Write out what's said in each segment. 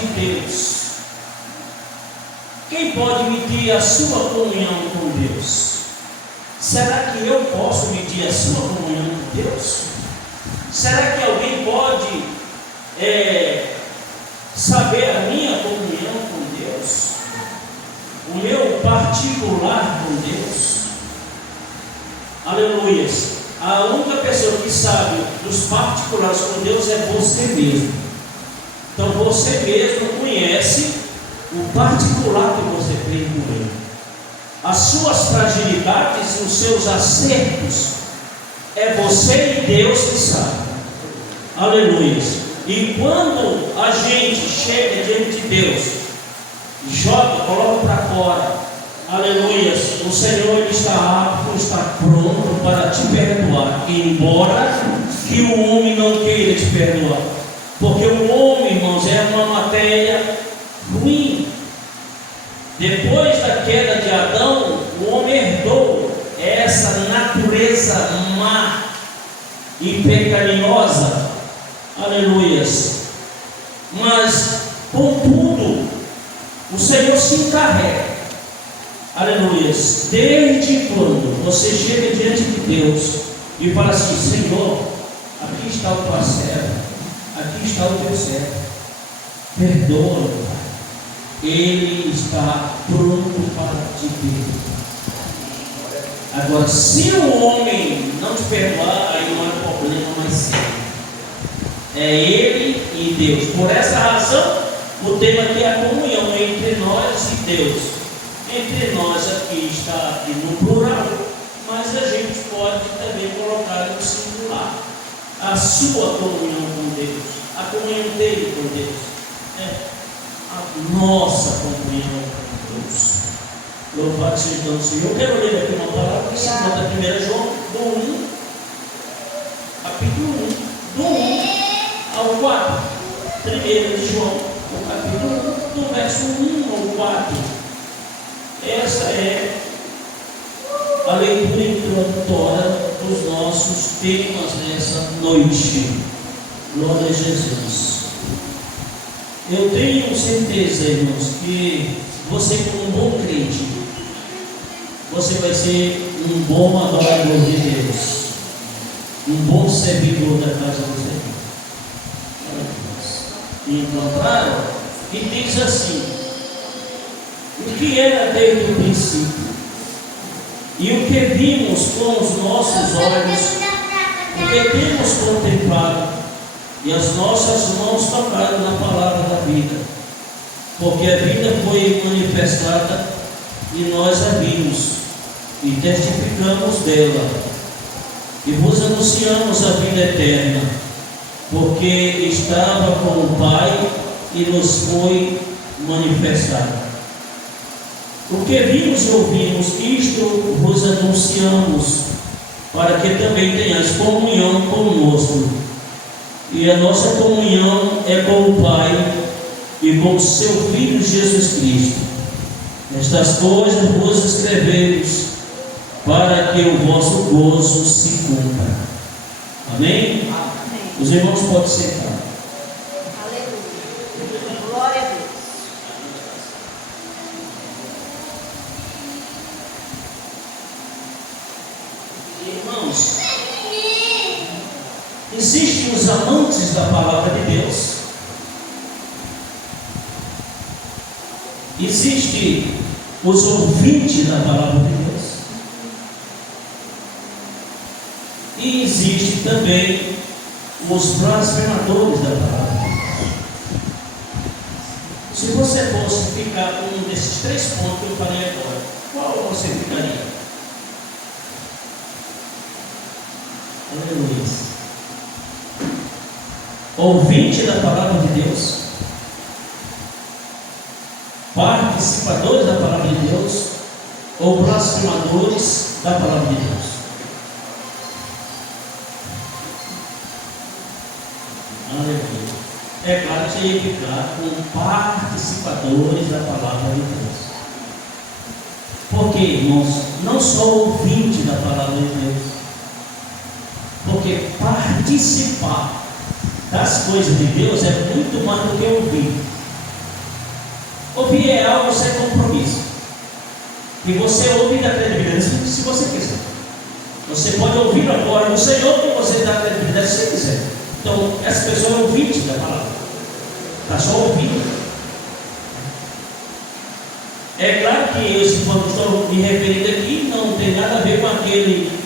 de Deus. Quem pode medir a sua comunhão com Deus? Será que eu posso medir a sua comunhão com Deus? Será que alguém pode saber a minha comunhão com Deus? O meu particular com Deus? Aleluias. A única pessoa que sabe dos particulares com Deus é você mesmo. Então você mesmo conhece o particular que você tem com Ele. As suas fragilidades e os seus acertos é você e Deus que sabe. Aleluia. E quando a gente chega diante de Deus, joga, coloca para fora, aleluia, o Senhor ele está apto, está pronto para te perdoar, embora que o homem não queira te perdoar, porque o homem, irmãos, é uma matéria ruim. Depois da queda de Adão, o homem herdou essa natureza má e pecaminosa. Aleluias. Mas, contudo, o Senhor se encarrega. Aleluias. Desde quando você chega diante de Deus e fala assim: Senhor, aqui está o teu servo, aqui está o teu servo, perdoa-me, Pai. Ele está pronto para te perdoar. Agora, se o homem não te perdoar, aí não é problema mais sério. É ele e Deus. Por essa razão, o tema aqui é a comunhão entre nós e Deus. Entre nós aqui está aqui no plural, mas a gente pode também colocar no singular. A sua comunhão com Deus, a comunhão dele com Deus, a nossa comunhão com Deus. Louvado seja o Senhor. Eu quero ler aqui uma palavra que se encontra em 1 João, do 1, capítulo 1, do 1 ao 4. 1 de João, o capítulo 1, do verso 1 ao 4. Essa é a leitura introdutória dos nossos temas nessa noite. Glória a Jesus. Eu tenho certeza, irmãos, que você, como um bom crente, você vai ser um bom adorador de Deus, um bom servidor da casa do Senhor. Encontraram? E diz assim: o que era desde o princípio, e o que vimos com os nossos olhos, o que temos contemplado, e as nossas mãos tocaram na palavra da vida, porque a vida foi manifestada e nós a vimos e testificamos dela, e vos anunciamos a vida eterna, porque estava com o Pai e nos foi manifestada. O que vimos e ouvimos, isto vos anunciamos, para que também tenhais comunhão conosco. E a nossa comunhão é com o Pai e com o seu Filho Jesus Cristo. Estas coisas vos escrevemos, para que o vosso gozo se cumpra. Amém? Amém. Os irmãos podem sentar. Aleluia. Glória a Deus. Irmãos, existem os amantes da palavra de Deus, existem os ouvintes da palavra de Deus, e existe também os blasfemadores da palavra de Deus. Se você fosse ficar com um desses três pontos que eu falei agora, qual você ficaria? Aleluia. Ouvinte da palavra de Deus, participadores da palavra de Deus, ou blasfemadores da palavra de Deus? Aleluia. É claro que você ia ficar com participadores da palavra de Deus. Porque, irmãos, não só ouvinte da palavra de Deus, porque participar das coisas de Deus é muito mais do que ouvir. Ouvir é algo sem compromisso. E você ouve da credibilidade se você quiser. Você pode ouvir agora do Senhor e você dá credibilidade se você quiser. Então, essa pessoa é ouvinte da palavra. Está só ouvindo. É claro que eu, quando estou me referindo aqui, não tem nada a ver com aquele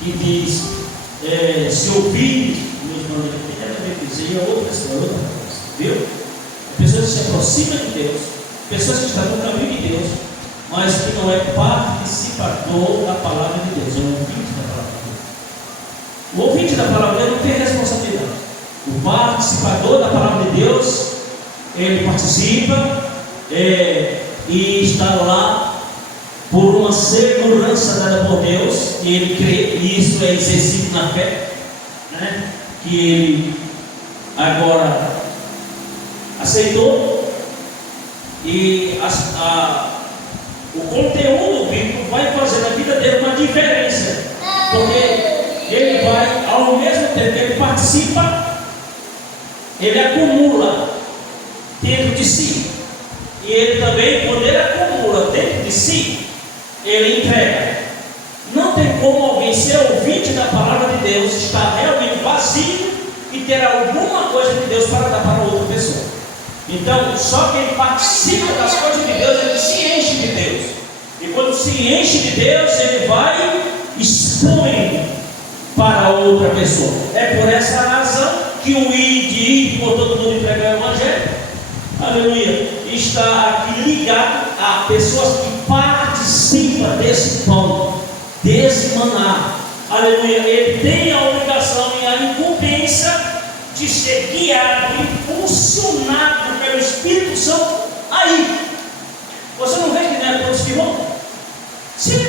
que diz se ouvir, não tem nada a ver com isso. Aí é outra coisa, viu? Pessoas que se aproximam de Deus, pessoas que estão no caminho de Deus, mas que não é participador da palavra de Deus, é um ouvinte da palavra de Deus. O ouvinte da palavra de Deus não tem responsabilidade. O participador da palavra de Deus, ele participa e está lá por uma segurança dada por Deus, e ele crê, e isso é exercido na fé, né? Que ele agora aceitou, e o conteúdo bíblico vai fazer na vida dele uma diferença, porque ele vai, ao mesmo tempo que ele participa, ele acumula dentro de si, e ele também, quando ele acumula dentro de si, ele entrega. Não tem como alguém ser ouvinte da palavra de Deus, estar realmente vazio e ter alguma coisa de Deus para dar para outra pessoa. Então, só quem participa das coisas de Deus, ele se enche de Deus. E quando se enche de Deus, ele vai expõe para outra pessoa. É por essa razão que o ir por todo mundo entregar o Evangelho, aleluia, está aqui ligado a pessoas que participam desse pão, desse maná, aleluia. Ele tem a obrigação e a incumbência de ser guiado, impulsionado pelo Espírito Santo aí. Você não vê que não é todos que vão? Sim,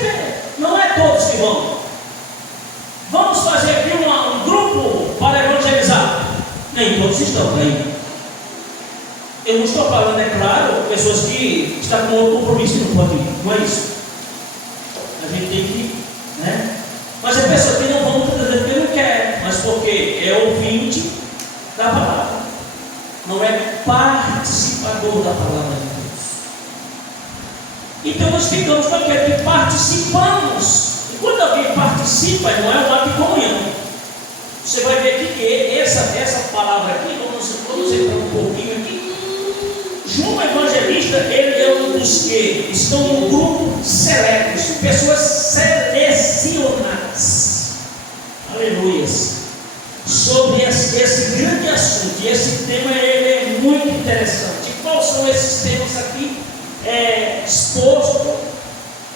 não é todos que vão. Vamos fazer aqui um grupo para evangelizar. Nem todos estão aí. Eu não estou falando, é claro, pessoas que estão com outro compromisso e não podem ir. Não é isso. A gente tem que, né? Mas é pessoas que não vão muitas vezes porque não quer, mas porque é ouvinte da palavra, não é participador da palavra de Deus. Então nós ficamos com aquele que participamos. E quando alguém participa, não é um ato de comunhão. Você vai ver aqui que essa palavra aqui, vamos entrar um pouquinho aqui. João Evangelista, ele é um dos que estão no grupo seletos, pessoas selecionadas, aleluias, sobre esse grande assunto. E esse tema ele é muito interessante. E quais são esses temas aqui expostos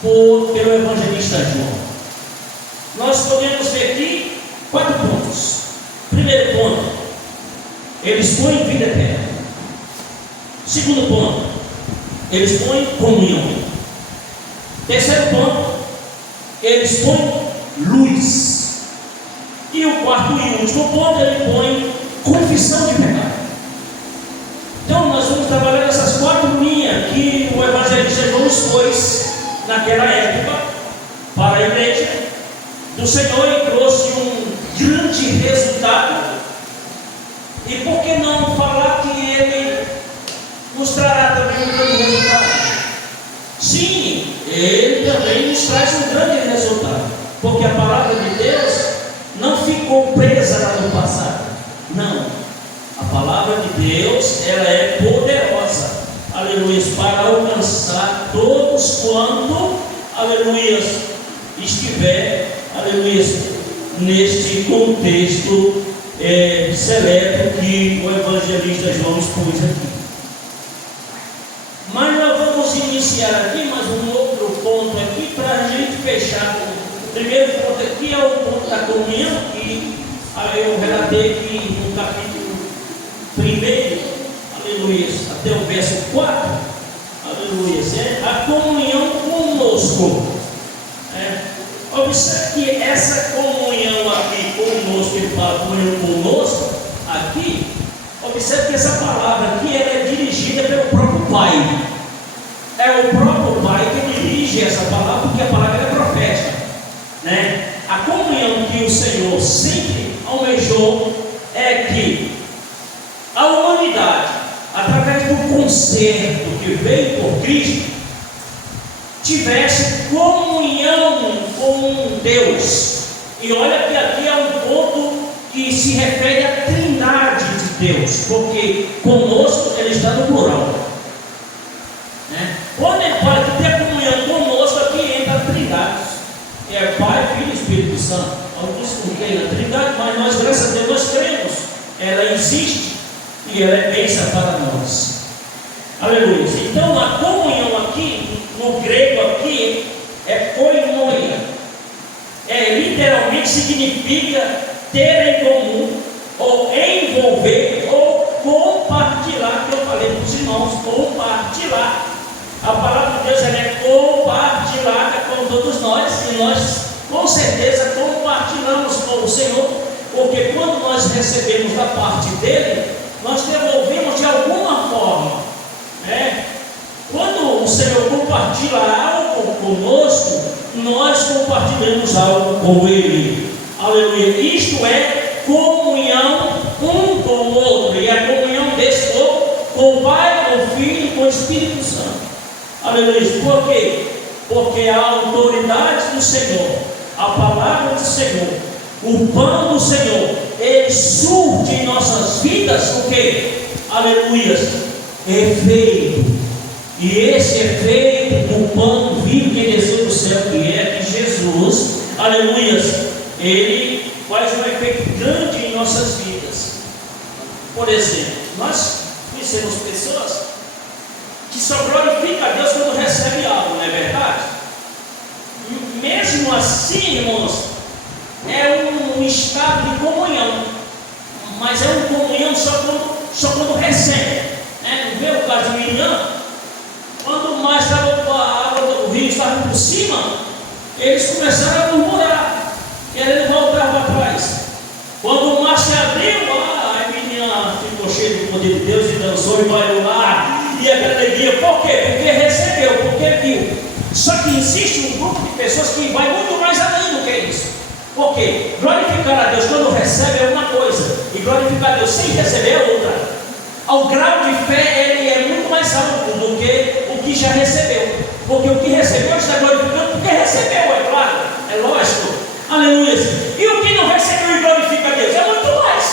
pelo evangelista João? Nós podemos ver aqui 4 pontos. Primeiro ponto, ele expõe vida eterna. Segundo ponto, ele expõe comunhão. Terceiro ponto, ele expõe luz. E o quarto e último ponto, ele põe confissão de pecado. Então nós vamos trabalhar essas 4 linhas que o evangelista João expôs naquela época para a igreja do Senhor e trouxe um grande resultado. E por que não falar que ele nos trará também um grande resultado? Sim, ele também nos traz um grande resultado, porque a palavra de Deus não ficou presa lá no passado. Não, a palavra de Deus, ela é poderosa, aleluia, para alcançar todos quanto, aleluia, estiver, aleluia, neste contexto seleto que o evangelista João expôs aqui. Mas nós vamos iniciar aqui mais um outro ponto aqui para a gente fechar. O primeiro ponto aqui é o ponto da comunhão, que eu relatei que no capítulo 1, aleluia, até o verso 4, aleluia, a comunhão conosco. Observe que essa comunhão aqui conosco, ele fala comunhão conosco, aqui, observe que essa palavra aqui ela é dirigida pelo próprio Pai. É o próprio Pai que dirige essa palavra, porque a palavra é profética, né? A comunhão que o Senhor sempre almejou é que a humanidade através do conserto que veio por Cristo, tivesse comunhão com Deus. E olha que aqui é um ponto que se refere à trindade de Deus, porque conosco ele está no plural, né? Quando ele fala que tem comunhão conosco, aqui entra a trindade, é Pai, Filho e Espírito Santo. Alguns não creem na trindade, mas nós, graças a Deus, nós cremos. Ela existe e ela é bênção para nós. Aleluia. Então a comunhão aqui, no grego aqui, é koinonia. Literalmente significa ter em comum, ou envolver, ou compartilhar, que eu falei para os irmãos, compartilhar. A palavra de Deus ela é compartilhada com todos nós, e nós com certeza compartilhamos com o Senhor, porque quando nós recebemos da parte dele, nós devolvemos de alguma forma, né? Quando o Senhor compartilha algo conosco, nós compartilhamos algo com ele. Aleluia. Isto é comunhão um com o outro, e a comunhão desse povo com o Pai, com o Filho e com o Espírito Santo. Aleluia. Por quê? Porque a autoridade do Senhor, a palavra do Senhor, o pão do Senhor, ele surge em nossas vidas o que? Aleluia. Efeito. E esse efeito do pão vivo que desceu do céu, que é de Jesus, aleluia, ele faz um efeito grande em nossas vidas. Por exemplo, nós conhecemos pessoas que só glorificam a Deus quando recebem algo, não é verdade? Mesmo assim, irmãos, é um estado de comunhão, mas é uma comunhão só quando recebe, né? Não vê o caso de Miriam? Quando mais a água do rio estava por cima, eles começaram a murmurar, querendo voltar para trás. Quando o mar se abriu, a Miriam ficou cheia do poder de Deus e dançou e bailou lá, e aquela alegria. Por quê? Porque recebeu, porque viu. Só que existe um grupo de pessoas que vai muito mais além do que isso. Por quê? Glorificar a Deus quando recebe é uma coisa, e glorificar a Deus sem receber é outra. O grau de fé ele é muito mais alto do que o que já recebeu, porque o que recebeu está glorificando porque recebeu, é claro, é lógico, aleluia. E o que não recebeu e glorifica a Deus é muito mais,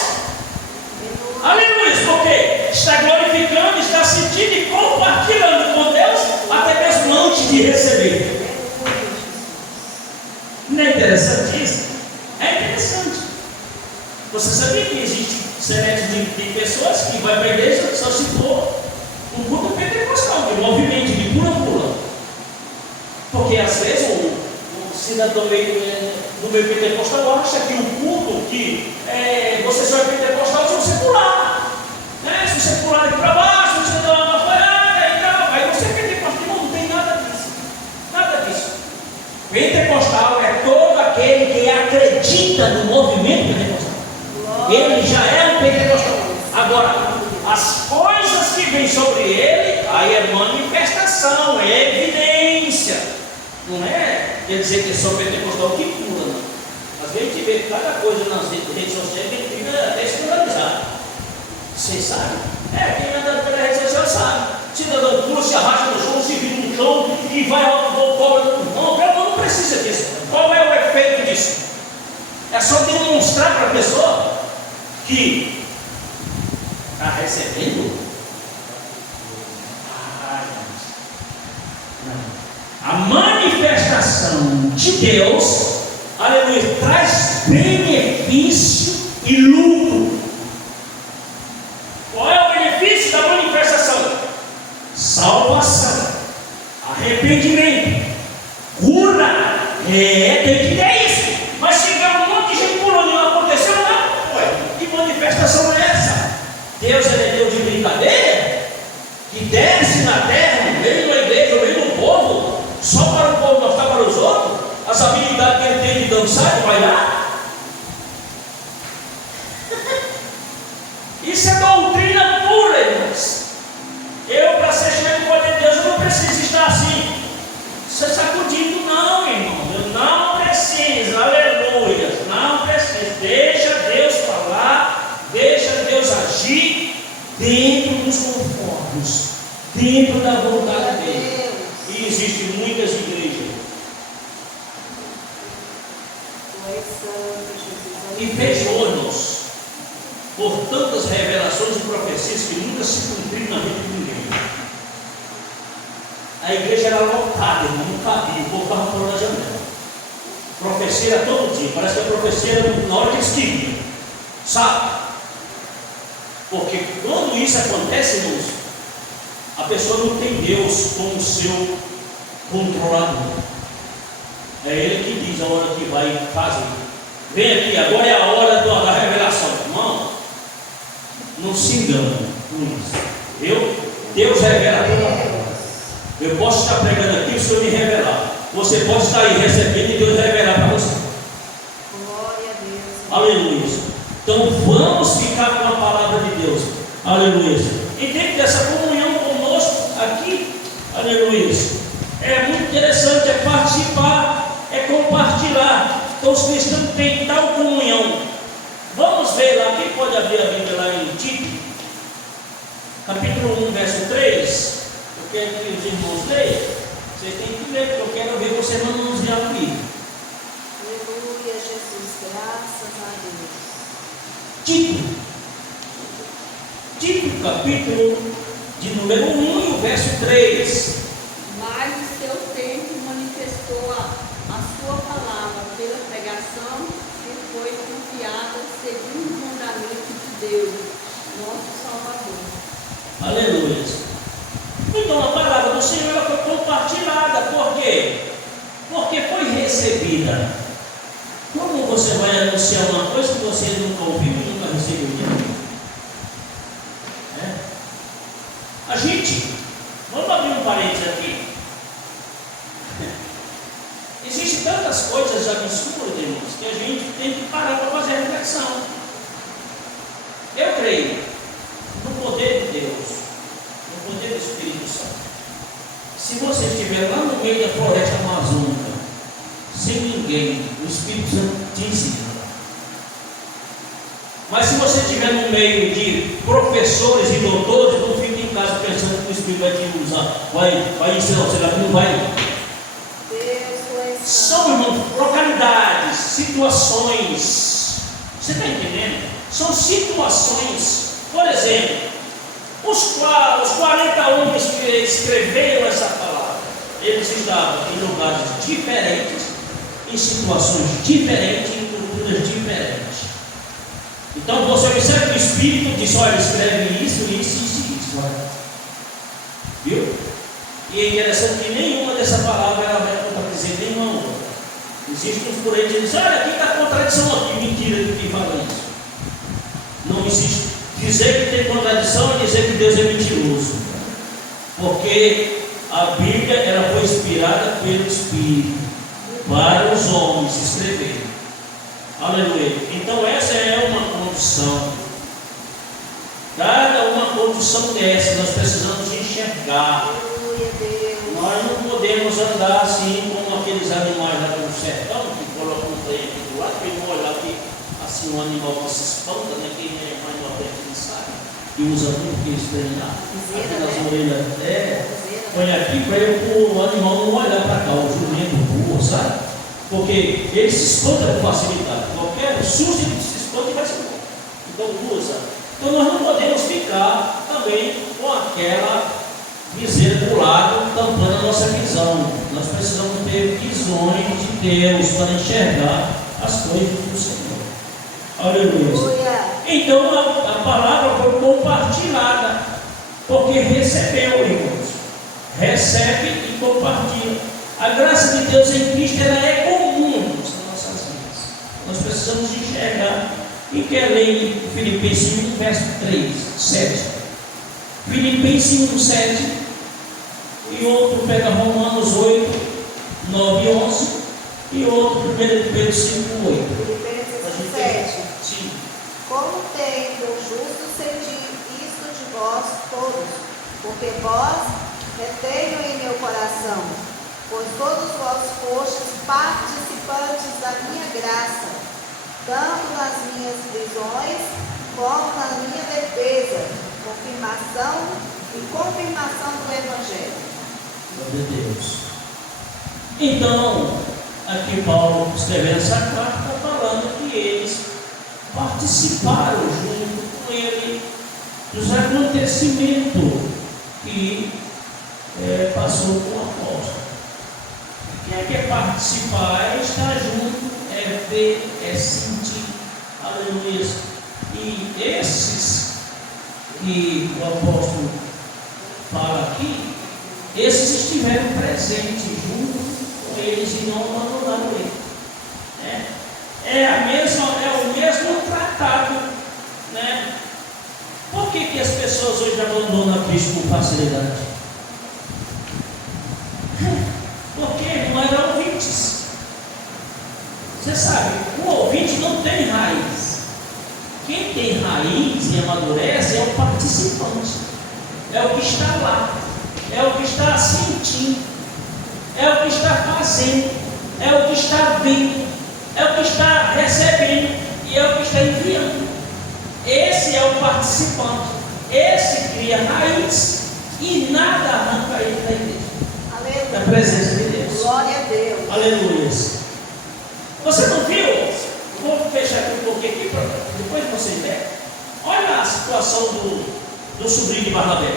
aleluia, porque está glorificando, está sentindo e compartilhando com Deus até mesmo antes de receber. Não é interessante isso? É interessante. Você sabia que existe semente de pessoas que vai para a igreja só se for um culto pentecostal, de movimento, de pula-pula? Porque às vezes o cidadão do meio pentecostal acha que o culto que você só é pentecostal se você pular, né? Se você pular aqui para baixo, você dá uma apoiada e tal, aí você é pentecostal. Não tem nada disso, nada disso. Pentecostal é todo aquele que acredita no movimento pentecostal. Ele já é um pentecostal. Agora, as coisas que vêm sobre ele, aí é manifestação, é evidência. Não é quer dizer que é só pentecostal que pula, não. Às vezes a gente vê cada coisa nas redes sociais que a gente fica até escandalizado. Vocês sabem? Quem anda pela rede social sabe. Cidadão pula, se arrasta no chão, se vira no chão e vai não precisa disso. Qual é o efeito disso? É só demonstrar para a pessoa que está recebendo. A manifestação de Deus, aleluia, traz benefício e lucro. Qual é o benefício da manifestação? Salvação, arrependimento, cura. Tem que ter isso. Mas chegar um monte de gente pulando e não aconteceu nada. Que manifestação é essa? Deus é Deus de brincadeira? Que desce na terra, no meio da igreja, no meio do povo, só para o povo mostrar para os outros as habilidades que ele tem de dançar e de bailar? Isso é doutrina pura, irmãos. Eu, para ser cheio do poder de Deus, eu não preciso estar assim, você sacudindo, não, irmão. Eu não preciso, aleluia. Não preciso. Deixa Deus falar, deixa Deus agir dentro sempre nos conformos dentro da vontade dele. E existem muitas igrejas que fechou-nos por tantas revelações e profecias que nunca se cumpriram na vida de ninguém. A igreja era lotada, irmão, não cabia, o povo estava fora da janela. Profecia era todo dia, parece que a profecia era na hora que eles queriam, sabe? Porque quando isso acontece, irmãos, a pessoa não tem Deus como seu controlador. É Ele que diz a hora que vai fazer. Vem aqui, agora é a hora da revelação. Irmão, não se engane com isso. Deus revela toda a palavra. Eu posso estar pregando aqui, o Senhor me revelar. Você pode estar aí recebendo e Deus revelar para você. Glória a Deus. Aleluia. Então vamos ficar com a palavra de Deus. Aleluia. E dentro dessa comunhão conosco aqui, aleluia, é muito interessante, é participar, é compartilhar. Então os cristãos têm tal comunhão. Vamos ver lá, quem pode abrir a Bíblia lá em Tito, capítulo 1, verso 3. Eu quero que os irmãos leiam. Vocês têm que ler, porque eu quero ver você manusear a Bíblia. Aleluia, Jesus, graças a Deus. Tito, capítulo de número 1 e o verso 3. Mas o seu tempo manifestou a sua palavra pela pregação que foi confiada segundo o mandamento de Deus, nosso Salvador. Aleluia. Então a palavra do Senhor ela foi compartilhada. Por quê? Porque foi recebida. Como você vai anunciar uma coisa que você nunca ouviu e nunca recebeu de ninguém? A gente, vamos abrir um parênteses aqui. Existem tantas coisas absurdas, irmãos, que a gente tem que parar para fazer a reflexão. Eu creio no poder de Deus, no poder do Espírito Santo. Se você estiver lá no meio da floresta amazônica, sem ninguém, o Espírito Santo te ensina. Mas se você estiver no meio de professores e doutores, não fique em casa pensando que o Espírito vai te usar, vai ensinar você, não vai. São, irmãos, localidades, situações. Você está entendendo? São situações. Por exemplo, os 40 homens que escreveram essa palavra, eles estavam em lugares diferentes, em situações diferentes, em culturas diferentes. Então você observa que o Espírito diz: olha, escreve isso. Viu? E é interessante que nenhuma dessa palavra ela vai contradizer nenhuma outra. Existem uns por aí que dizem: olha, aqui está a contradição aqui. Mentira de quem fala isso. Não existe. Dizer que tem contradição é dizer que Deus é mentiroso. Porque a Bíblia ela foi inspirada pelo Espírito para os homens escreverem. Aleluia. Então essa é uma condição. Cada uma condição dessa nós precisamos enxergar. Nós não podemos andar assim como aqueles animais lá do sertão que colocam um trem aqui do lado, porque não olhar que assim um animal que se espanta, né? Quem é mais nordeste não sabe, que usa muito aqueles trem lá, aquelas orelhas, põe aqui para o animal não olhar para cá, o jumento, o burro, sabe? Porque ele se espanta com facilidade. Qualquer susto ele se espanta e vai se embora. Então usa. Então nós não podemos ficar também com aquela viseira do lado tampando a nossa visão. Nós precisamos ter visões de Deus para enxergar as coisas do Senhor. Aleluia. Então a palavra foi compartilhada, porque recebeu, irmãos. Recebe e compartilha. A graça de Deus em Cristo ela é comum, irmãos, nas nossas vidas. Nós precisamos enxergar. E quer ler em Filipenses 1, verso 7. Filipenses 1, 7. E outro pega Romanos 8, 9 e 11. E outro 1 Pedro 5, 8. Filipenses 7. Sim. Como tem por justo sentir isto de vós todos, porque vós retenho em meu coração, pois todos vós fostes participantes da minha graça, tanto nas minhas prisões como na minha defesa. confirmação e confirmação do Evangelho. Glória a Deus. Então, aqui Paulo, escrevendo essa carta, está falando que eles participaram junto com ele dos acontecimentos que passou com o apóstolo. Quem é participar, é estar junto, é ver, é sentir. Aleluia. E esses que o apóstolo fala aqui, esses estiveram presentes junto com eles e não abandonaram ele. É o mesmo tratado, né? Por que as pessoas hoje abandonam a Cristo com facilidade? Porque não eram ouvintes. Você sabe, o ouvinte não tem raiz. Quem tem raiz e amadurece é o participante, é o que está lá, é o que está sentindo, é o que está fazendo, é o que está vendo, é o que está recebendo e é o que está enviando. Esse é o participante, esse cria raiz e nada arranca ele da igreja. Aleluia. Da presença de Deus. Glória a Deus. Aleluia. Você não viu? Vou fechar aqui um pouquinho aqui, depois você ver. Olha a situação do sobrinho de Barnabé.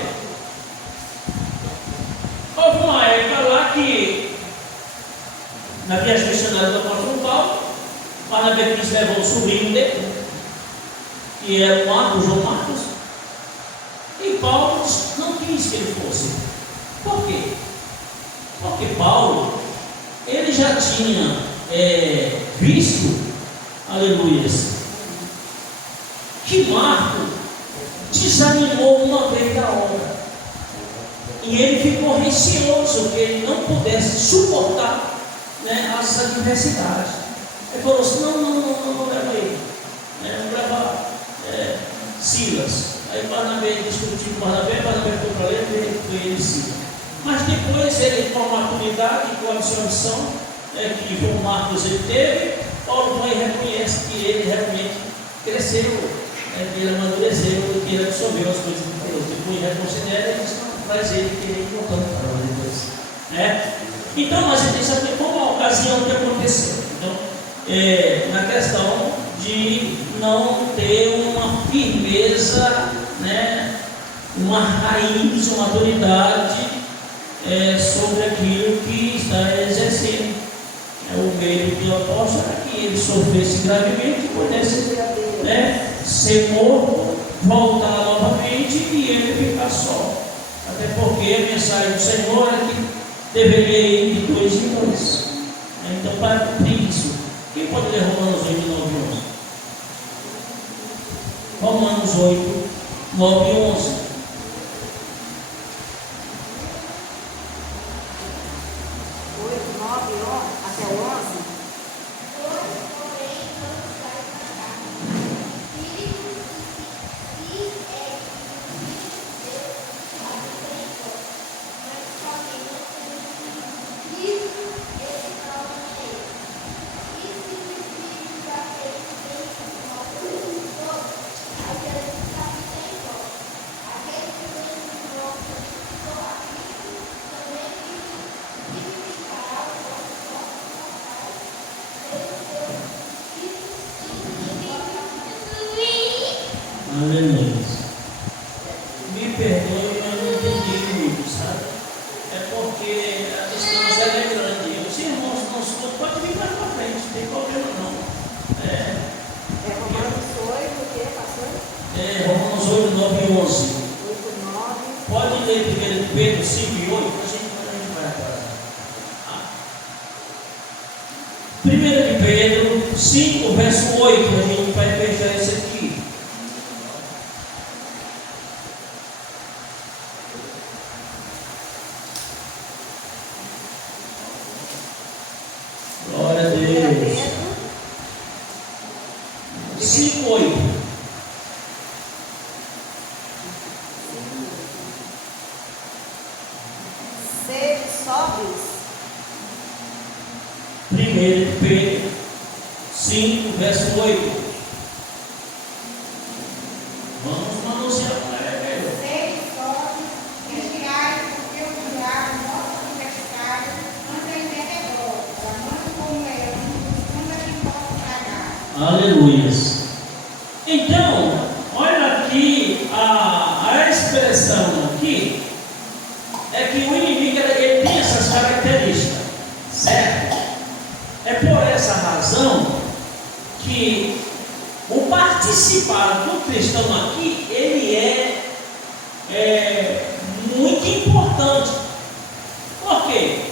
Houve uma época lá que, na viagem missionária do apóstolo Paulo, Barnabé quis levar o sobrinho dele, que era o João Marcos, e Paulo não quis que ele fosse. Por quê? Porque Paulo, ele já tinha visto, aleluia, que Marco desanimou uma vez da obra, e ele ficou receoso que ele não pudesse suportar, né, as adversidades. Ele falou assim: não leva ele, né, não leva Silas. Aí Barnabé discutiu com Barnabé foi para ele, foi ele Silas. Mas depois ele, com a maturidade, com a absorção que João Marcos ele teve, Paulo vai e reconhece que ele realmente cresceu, que ele amadureceu, que ele absorveu as coisas que Deus. Depois reconsidera e diz: não, traz ele, que ele voltando para lá depois. Então, mas a gente sabe como a ocasião que aconteceu. Então, na questão de não ter uma firmeza, né, uma raiz, uma autoridade sobre aquilo que está exercendo. O meio do apóstolo era que ele sofresse gravemente e pudesse ser morto, voltar novamente e ele ficar só. Até porque a mensagem do Senhor é que deveria ir de 2 em 2. Então, para cumprir isso, quem pode ler Romanos 8, 9 e 11? Romanos 8, 9 e 11. 8, 9, até o 11. Aleluia. Me perdoe, mas não entendi muito, sabe? É porque a distância é grande. Os irmãos não escutam, pode vir mais para frente, não tem problema não. Romanos 8, o que, pastor? Romanos 8, 9 e 11. 8, 9. Pode ler 1 Pedro 5 e 8, a gente vai agora. 1 Pedro 5, verso 8, a gente vai fechar isso aqui. Glória a Deus. 5, 8. Sede sóbrios. 1 Pedro 5, verso 8. Vamos manusear, Aleluias. Então, olha aqui a expressão aqui é que o inimigo ele tem essas características, certo? É por essa razão que o participar do cristão aqui ele é muito importante. Por quê?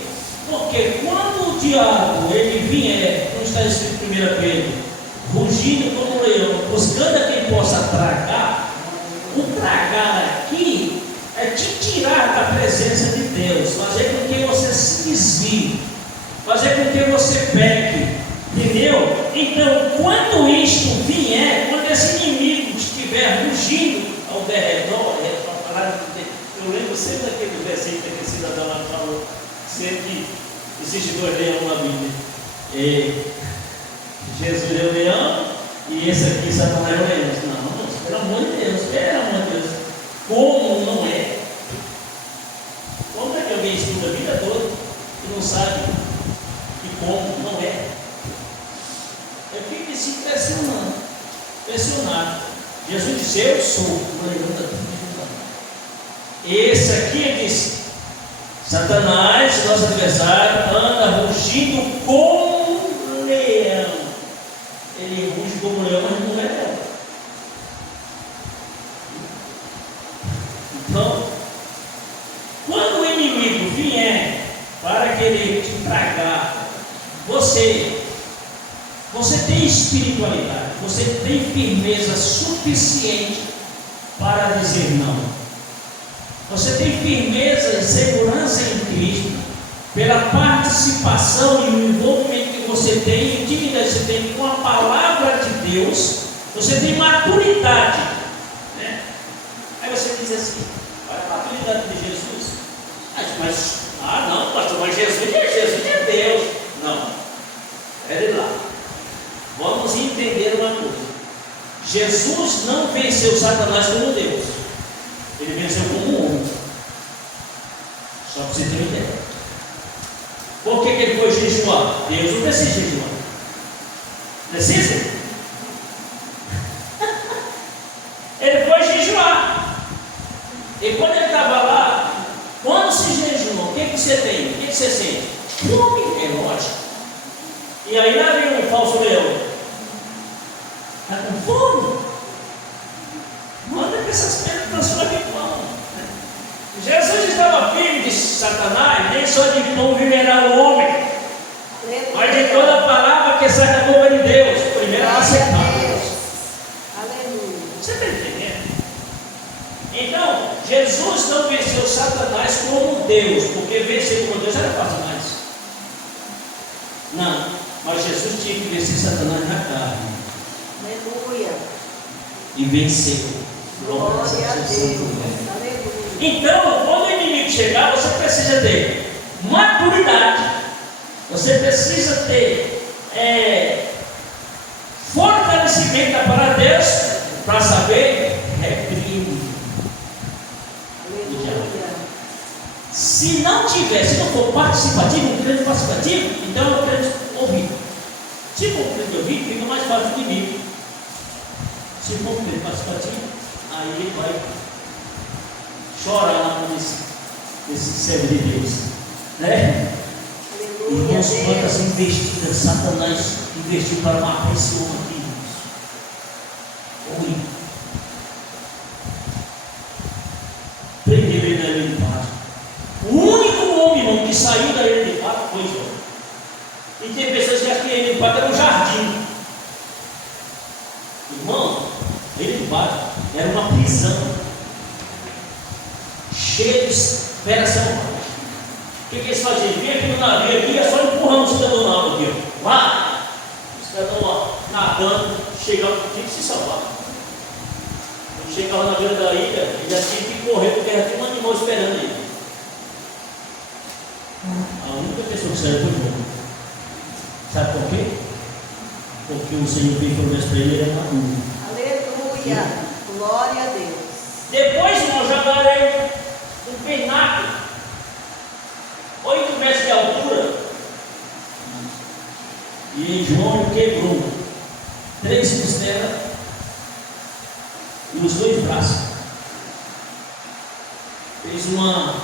Porque quando o diabo ele vier, como está escrito em 1 Pedro, rugindo como um leão, buscando a quem possa tragar, o tragar aqui é te tirar da presença de Deus, fazer com que você se desvie, fazer com que você peque, entendeu? Então, quando isto vier, quando esse inimigo estiver rugindo ao derredor, eu lembro sempre daquele versículo que a cidadã lá falou, sempre que existe 2 leões na Bíblia. Jesus é o leão e esse aqui, Satanás é o leão. Não, pelo amor de Deus, como não é? Como é que alguém estuda a vida toda e não sabe que como não é? Eu fico assim impressionado. Jesus disse: eu sou. Esse aqui ele disse: Satanás, nosso adversário, anda rugindo como um leão. Ele ruge como um leão, mas não é leão. Então, quando o inimigo vier para querer te tragar, você tem espiritualidade, você tem firmeza suficiente para dizer não. Você tem firmeza e segurança em Cristo, pela participação e o envolvimento que você tem, intimidade que você tem com a palavra de Deus, você tem maturidade, né? Aí você diz assim: olha a maturidade de Jesus. Não, pastor, mas Jesus é Deus. Não, pera lá, vamos entender uma coisa. Jesus não venceu Satanás como Deus, ele venceu como homem. Só para você ter uma ideia. Por que ele foi jejuar? Deus não precisa jejuar. Precisa? Ele foi jejuar. E quando ele estava lá, quando se jejua, o que você tem? O que você sente? Fome, é lógico. E aí lá vem um falso leão. Está com fome? Manda que essas pedras transformem em pão. Jesus estava firme de Satanás, nem só de pão viverá o homem, mas de toda a palavra que sai da boca de Deus. Primeiro a aceitar. Aleluia. Você está entendendo? Então, Jesus não venceu Satanás como Deus, porque vencer como Deus era fácil mais. Não, mas Jesus tinha que vencer Satanás na carne. Aleluia. E venceu. Glória a Deus. Aleluia. Então, quando o inimigo chegar, você precisa ter maturidade, você precisa ter fortalecimento da palavra de Deus para saber repreender. Se não tiver, se não for participativo, um crente participativo, então é um crente ouvido. Se for um crente ouvido, fica mais fácil de mim. Se for um crente participativo, aí ele vai chorar lá nesse servo de Deus, né? Irmãos, quantas investidas Satanás investiu para matar esse homem aqui, irmãos? Prendeu ele na ilha de Páscoa. O único homem, irmão, que saiu da ilha de Páscoa foi Jó. E tem pessoas que acham que a ilha de Páscoa era um jardim. Irmão, a ilha de Páscoa era uma prisão cheia de feras selvagens. O que eles faziam? Eles vinham aqui no navio aqui, é só empurrando o cidadão na água aqui, ó. Lá, o cidadão lá, nadando, chegava, tinha que se salvar. Quando chegava na beira da ilha, ele já tinha que correr, porque já tinha um animal esperando ele. A única pessoa que saiu foi João. Sabe por quê? Porque o Senhor veio promessa para ele, ele é maduro. Aleluia. Glória a Deus. Depois, irmão, já darei um penáculo, 8 metros de altura, e João quebrou 3 fez uma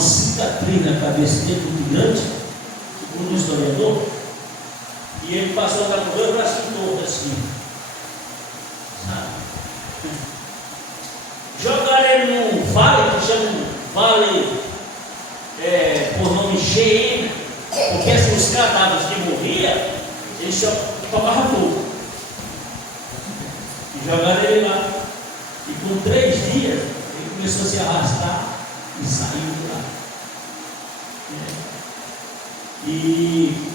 cicatriz na cabeça dele muito grande, segundo o historiador, e ele passou a estar com dois braços tortos assim, sabe? Jogaram ele num vale, que chama vale por nome GM, porque assim, os cadáveres que morriam, eles só tocavam fogo. E jogaram ele lá. E com 3 dias, ele começou a se arrastar e saiu de lá. E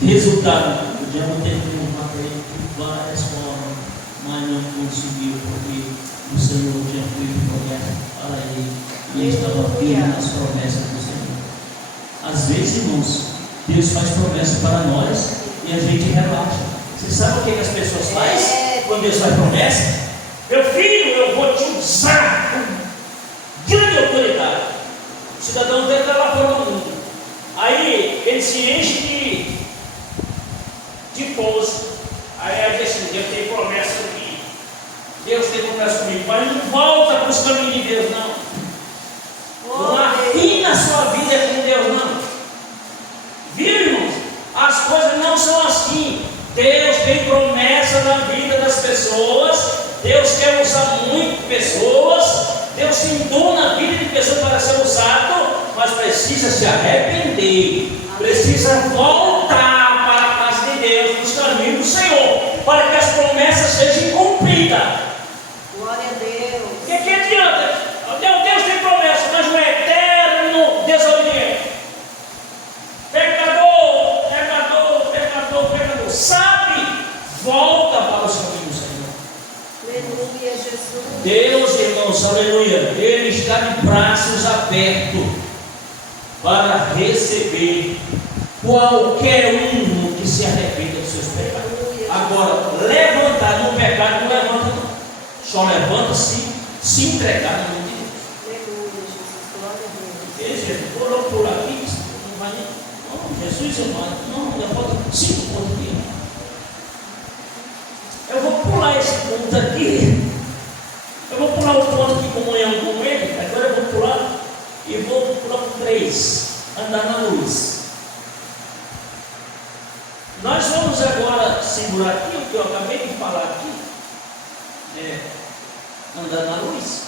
resultado, o diabo tentou matar ele de várias formas, mas não conseguiu, porque o Senhor tinha feito promessa para ele e ele estava firme nas promessas do Senhor. Às vezes, irmãos, Deus faz promessa para nós e a gente relaxa. Você sabe o que as pessoas fazem quando Deus faz promessa? Meu filho, eu vou te usar com grande autoridade. O cidadão deve estar lá fora do mundo. Aí ele se enche de pose. Aí ele diz assim: Deus tem promessa comigo. Deus tem promessa comigo. Mas não volta para os caminhos de Deus, não. Não afina a sua vida com Deus, não. Viu, irmãos? As coisas não são assim. Deus tem promessa na vida das pessoas. Deus quer usar muito pessoas. Deus tem dom na vida de pessoas para ser usado, mas precisa se arrepender. Precisa voltar para a casa de Deus, nos caminhos do Senhor, para que as promessas sejam cumpridas. Glória a Deus. O que adianta? Deus tem promessa, mas não é eterno desobediente. Pecador, sabe? Volta para os caminhos do Senhor. Aleluia, Jesus. Deus, irmãos, aleluia, Ele está de braços abertos para receber qualquer um que se arrependa dos seus pecados. Agora, levantar no pecado não levanta, não. Só levanta se entregar no nome de Deus. Aleluia, Jesus. Glória a Deus. Jesus, por aqui, não vai nem. Não, Jesus, não levanta 5 pontos aqui. Eu vou pular esse ponto aqui. Eu vou pular o ponto de comunhão com Ele. Agora eu vou pular e vou pular o 3. Andar na luz. Nós vamos agora segurar aqui o que eu acabei de falar aqui. Andar na luz.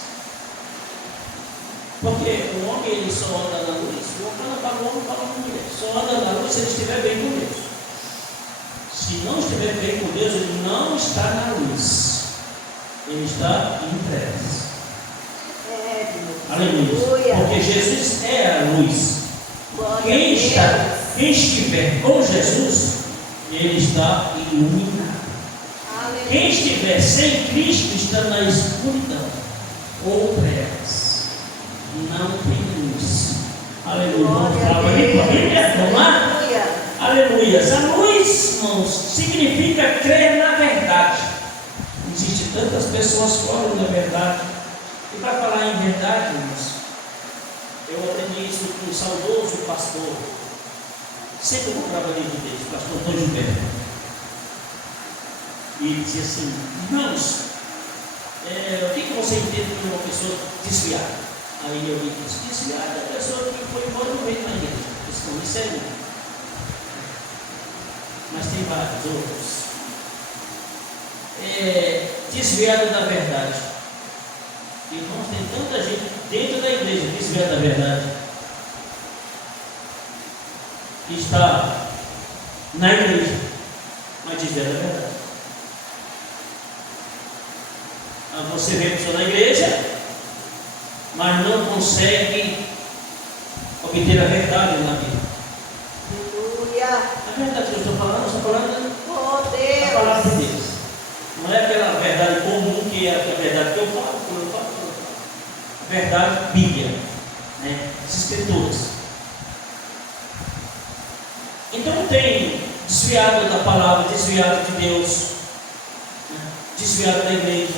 Porque o homem ele só anda na luz. O homem não fala com Deus. Só anda na luz se ele estiver bem com Deus. Se não estiver bem com Deus, ele não está na luz. Ele está em trevas. Aleluia. Porque Jesus é a luz. Quem estiver com Jesus, ele está iluminado. Aleluia. Quem estiver sem Cristo está na escuridão ou trevas. Não tem luz. Aleluia. Vamos lá? Aleluia. A luz, irmãos, significa crer na verdade. Existem tantas pessoas fora da verdade. E para falar em verdade, irmãos, eu aprendi isso com um saudoso pastor. Sempre comprava livro dele, o pastor Antônio Gilberto. E ele dizia assim: irmãos, o que você entende de uma pessoa desviada? Aí eu disse: desviada é a pessoa que foi embora no meio da igreja. Isso é um. Mas tem vários outros. Desviado da verdade. Irmãos, tem tanta gente dentro da igreja desviada da verdade, que está na igreja, mas desviada da verdade. Você vê a pessoa na igreja, mas não consegue obter a verdade na vida. Aleluia. A verdade que eu estou falando Deus. a palavra de Deus. Não é aquela verdade comum que é a verdade que eu falo, a verdade bíblica, né? As escrituras. Então tem desviado da palavra, desviado de Deus, né? Desviado da igreja.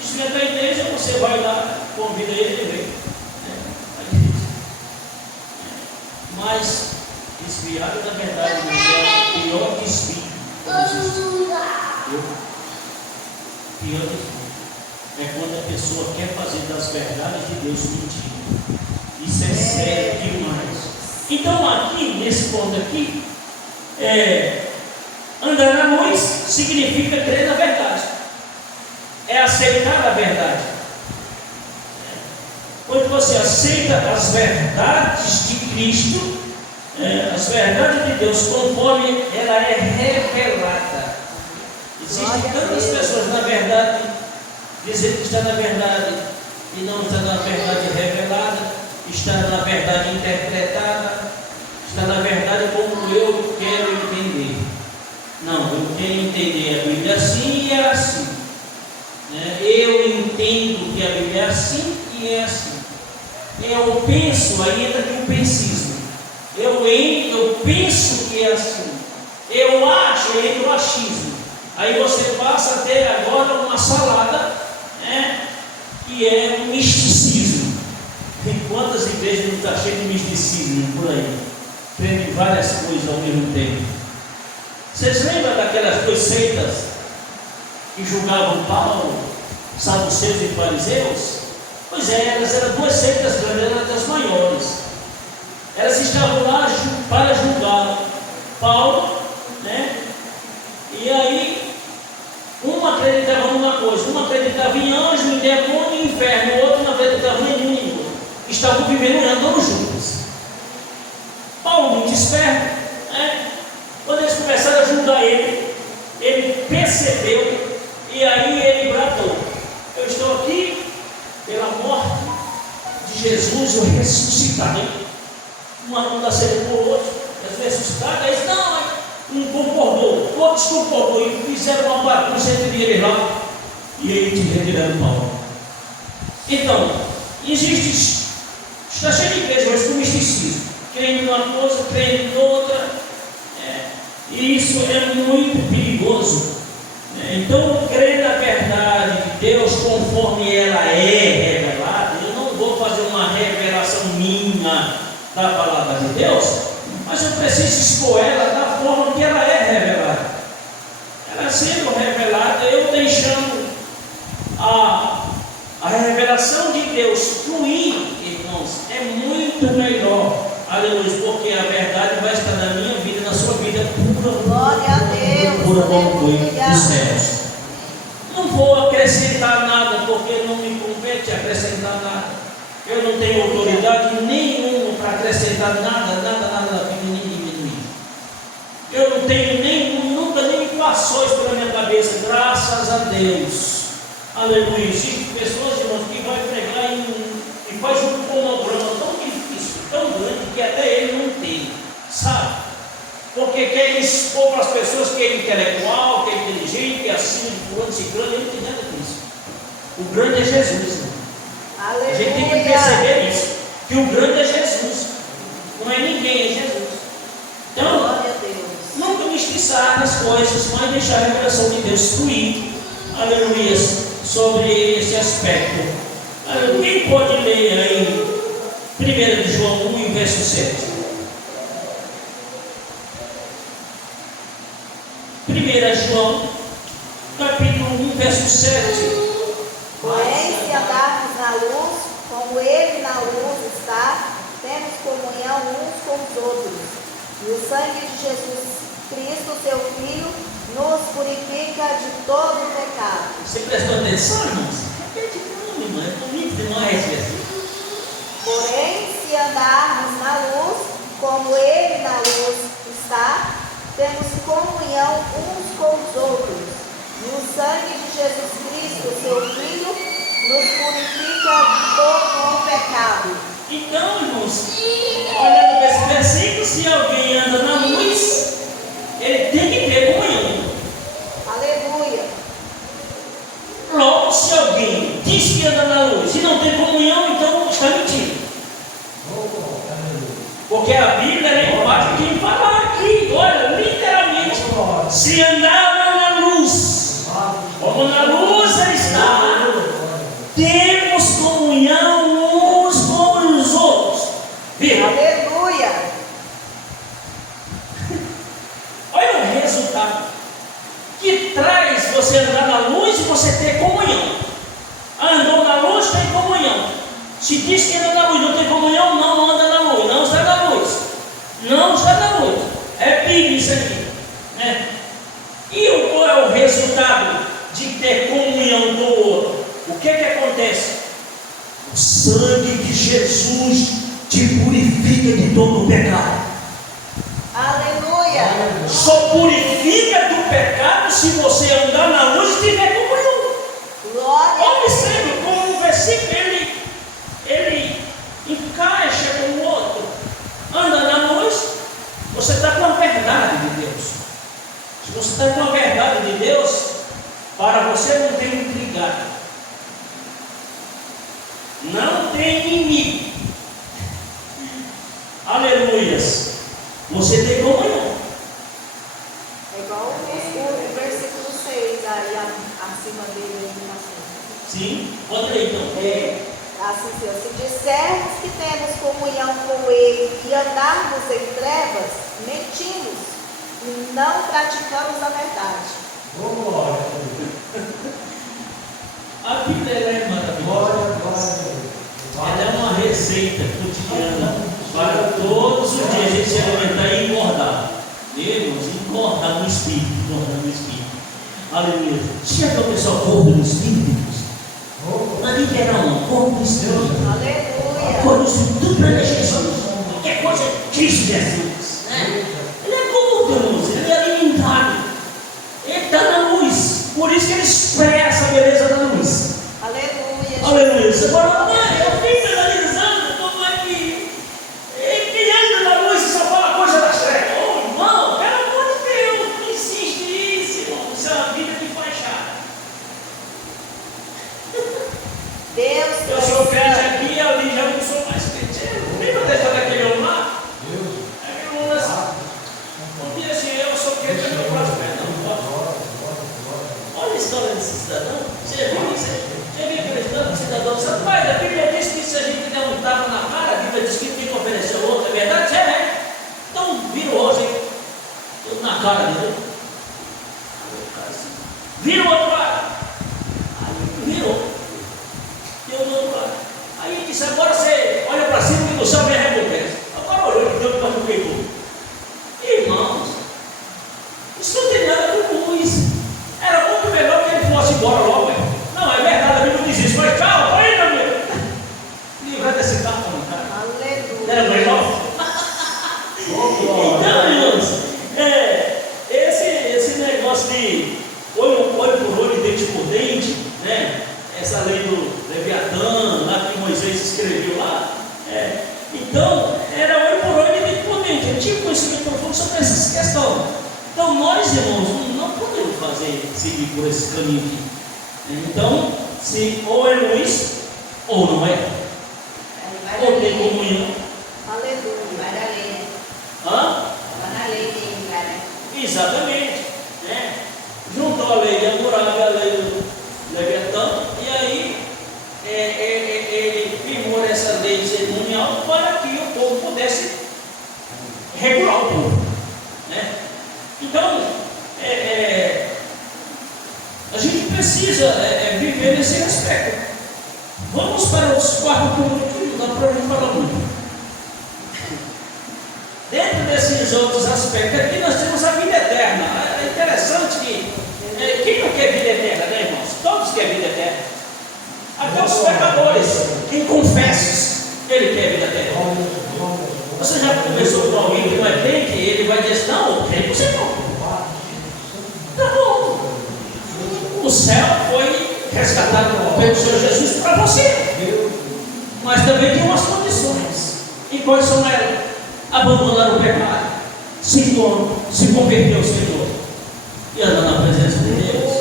Desviado da igreja, você vai lá, convida ele, vem, né? Mas desviado da verdade, é o pior desvio. Pior desvio é quando a pessoa quer fazer das verdades de Deus mentindo. Isso é sério demais. Então aqui, nesse ponto aqui, andar na luz significa crer na verdade. É aceitar a verdade. Quando você aceita as verdades de Cristo, as verdades de Deus, conforme ela é revelada. Existem tantas pessoas, na verdade, dizendo que está na verdade e não está na verdade revelada, está na verdade interpretada, está na verdade como eu quero entender. Não, eu quero entender a Bíblia assim e é assim. Eu entendo que a Bíblia é assim e é assim. Eu penso, aí entra aqui o pensismo. Eu penso que é assim. Eu acho, aí entra o achismo. Aí você passa a ter agora uma salada, que é um misticismo. Tem quantas igrejas não está cheio de misticismo por aí? Crendo em várias coisas ao mesmo tempo. Vocês lembram daquelas duas seitas que julgavam Paulo, saduceus e fariseus? Pois é, elas eram duas seitas grandes, eram das maiores. Elas estavam lá para julgar Paulo, e aí uma acreditava numa coisa, uma acreditava em anjo, em demônio, em inferno, o outro não acreditava em nenhum. Estavam vivendo andando juntos. Paulo, muito esperto, quando eles começaram a julgar ele percebeu, e aí ele bradou: eu estou aqui pela morte de Jesus, o ressuscitado. Um da sendo por outro, ressuscitado. Aí não, um concordou, outros concordou, e fizeram uma bagunça entre eles lá, e aí te retiraram Paulo. Então, está cheio de igreja hoje com misticismo, crendo numa coisa, crendo em outra, e isso é muito perigoso. Então, crer na verdade de Deus conforme ela é revelada. Eu não vou fazer uma revelação minha da palavra de Deus, mas eu preciso expor ela da forma que ela é revelada. Ela sendo revelada, eu deixando a revelação de Deus fluir, irmãos, é muito melhor. Aleluia, porque a verdade vai estar na minha vida, na sua vida, pura. Glória a Deus. Pura como foi dos céus. Não vou acrescentar nada, porque não me compete acrescentar nada. Eu não tenho autoridade nenhuma para acrescentar nada na vida, nem diminuir. Eu não tenho nunca nem passou isso pela minha cabeça, graças a Deus. Aleluia. Existem pessoas, irmãos, que vai pregar e faz um cronograma tão difícil, tão grande, que até ele não tem, sabe? Porque quer expor para as pessoas que é intelectual, que é inteligente, que é acima de fulano, ciclano. Ele não tem nada disso. O grande é Jesus, irmão. Aleluia. A gente tem que perceber isso, que o grande é Jesus, não é ninguém, é Jesus. Então, Glória a Deus. nunca mistiçar as coisas, mas deixar a revelação de Deus fluir, aleluia, sobre esse aspecto. Quem pode ler aí 1 de João 1, verso 7? 1 João, capítulo 1, verso 7. Porém, se andarmos na luz, como Ele na luz está, temos comunhão uns com os outros. E o sangue de Jesus Cristo, seu Filho, nos purifica de todo o pecado. Você prestou atenção, irmãos? Repete não, irmão, é bonito demais esse versículo. Porém, se andarmos na luz, como Ele na luz está, temos comunhão uns com os outros. E o sangue de Jesus Cristo, seu Filho, nos purifica de todo o pecado. Então, irmãos, olhando para esse versículo, se alguém anda na luz, ele tem que ter comunhão. Aleluia. Logo, se alguém diz que anda na luz e não tem comunhão, então está mentindo. Porque a Bíblia é parte de quem fala aqui, olha, literalmente, se andava na luz, como na luz ele está, temos comunhão Se diz que anda na luz, não tem comunhão, não anda na luz, não está na luz. Não está na luz. É Bíblia isso aqui. Né? E qual é o resultado de ter comunhão com o outro? O que acontece? O sangue de Jesus te purifica de todo o pecado. Aleluia. Só purifica do pecado se você andar na luz e tiver comunhão. Glória. Observe como o versículo ele encaixa com o outro. Anda na luz, você está com a verdade de Deus. Se você está com a verdade de Deus, para você não tem intrigado, não tem inimigo. Aleluias. Você tem comunhão. É igual o versículo 6 aí acima dele. Sim, pode ler então. Assim, se dissermos que temos comunhão com Ele e andarmos em trevas, mentimos e não praticamos a verdade. A Bíblia é maravilhosa. Ela é uma receita cotidiana para todos os dias a gente se alimentar e engordar. Irmãos, engordar no Espírito. Aleluia. Você já viu o pessoal gordo no Espírito? Não é literal, não. Corpo no Espírito. Aleluia. Corpo no Espírito, tudo para Jesus. Qualquer coisa é Cristo Jesus. Né? Ele é gordo, irmãos. Ele é alimentado. Ele está na luz. Por isso que ele expressa a beleza da luz. Aleluia. Aleluia. Você fala, eu fico analisando como é que quem anda na luz só fala coisa das trevas. Oh, irmão, pelo amor de Deus, não insiste nisso, irmão. Isso é uma vida de fachada. Deus, Eu sou crente aqui e ali já não sou mais crente. Lembra da história daquele homem lá? Aquele homem assim. Um dia assim, eu sou crente, eu não posso perdão. Olha a história desse cidadão. Você já viu isso? Já viu aquele cidadão? Sabe, pai, a Bíblia diz que se a gente der um tapa na cara, a Bíblia diz que tem que oferecer ao outro. É verdade? É. Então, vira o outro, hein? Eu na cara dele. Vira o outro lado. Aí virou. Deu do outro lado. Aí ele disse, agora você olha para cima e no céu vem a recompensa. Agora olhou e deu para o pegou. Irmãos, isso não tem nada a ver com isso. Era muito melhor que ele fosse embora logo. Não, é verdade, a Bíblia diz isso, mas calma, ainda meu. Livrar desse carro, cara. aleluia. Era melhor? Então, irmãos, esse negócio de olho por olho, dente por dente, né? Essa lei do Leviatã, lá que Moisés escreveu lá. Então, era olho por olho e dente por dente. Eu tinha conhecimento profundo sobre essas questões. Então, nós, irmãos, não podemos seguir por esse caminho aqui. Então, se ou é luz, ou não é. Ou tem comunhão. Aleluia. Vai da lei, né? Hã? Vai na lei dele, né? Exatamente. Né? Juntou a lei de Hammurabi e a lei do Leviatã, e aí ele firmou essa lei cerimonial para que o povo pudesse regular o povo. Né? Então, a gente precisa viver nesse aspecto. Vamos para os 4 pontos aqui, não dá para a gente falar muito. Dentro desses outros aspectos aqui, nós temos a vida eterna. É interessante que quem não quer vida eterna, né, irmãos? Todos querem vida eterna. Até os pecadores, inconfessos, ele quer vida eterna. Você já conversou com alguém que não é crente, ele vai dizer, não, crente você não. Tá bom. O céu foi resgatado pelo Senhor Jesus para você. Mas também tem umas condições. E quais são elas? Abandonar o pecado, se converter ao Senhor e andar na presença de Deus.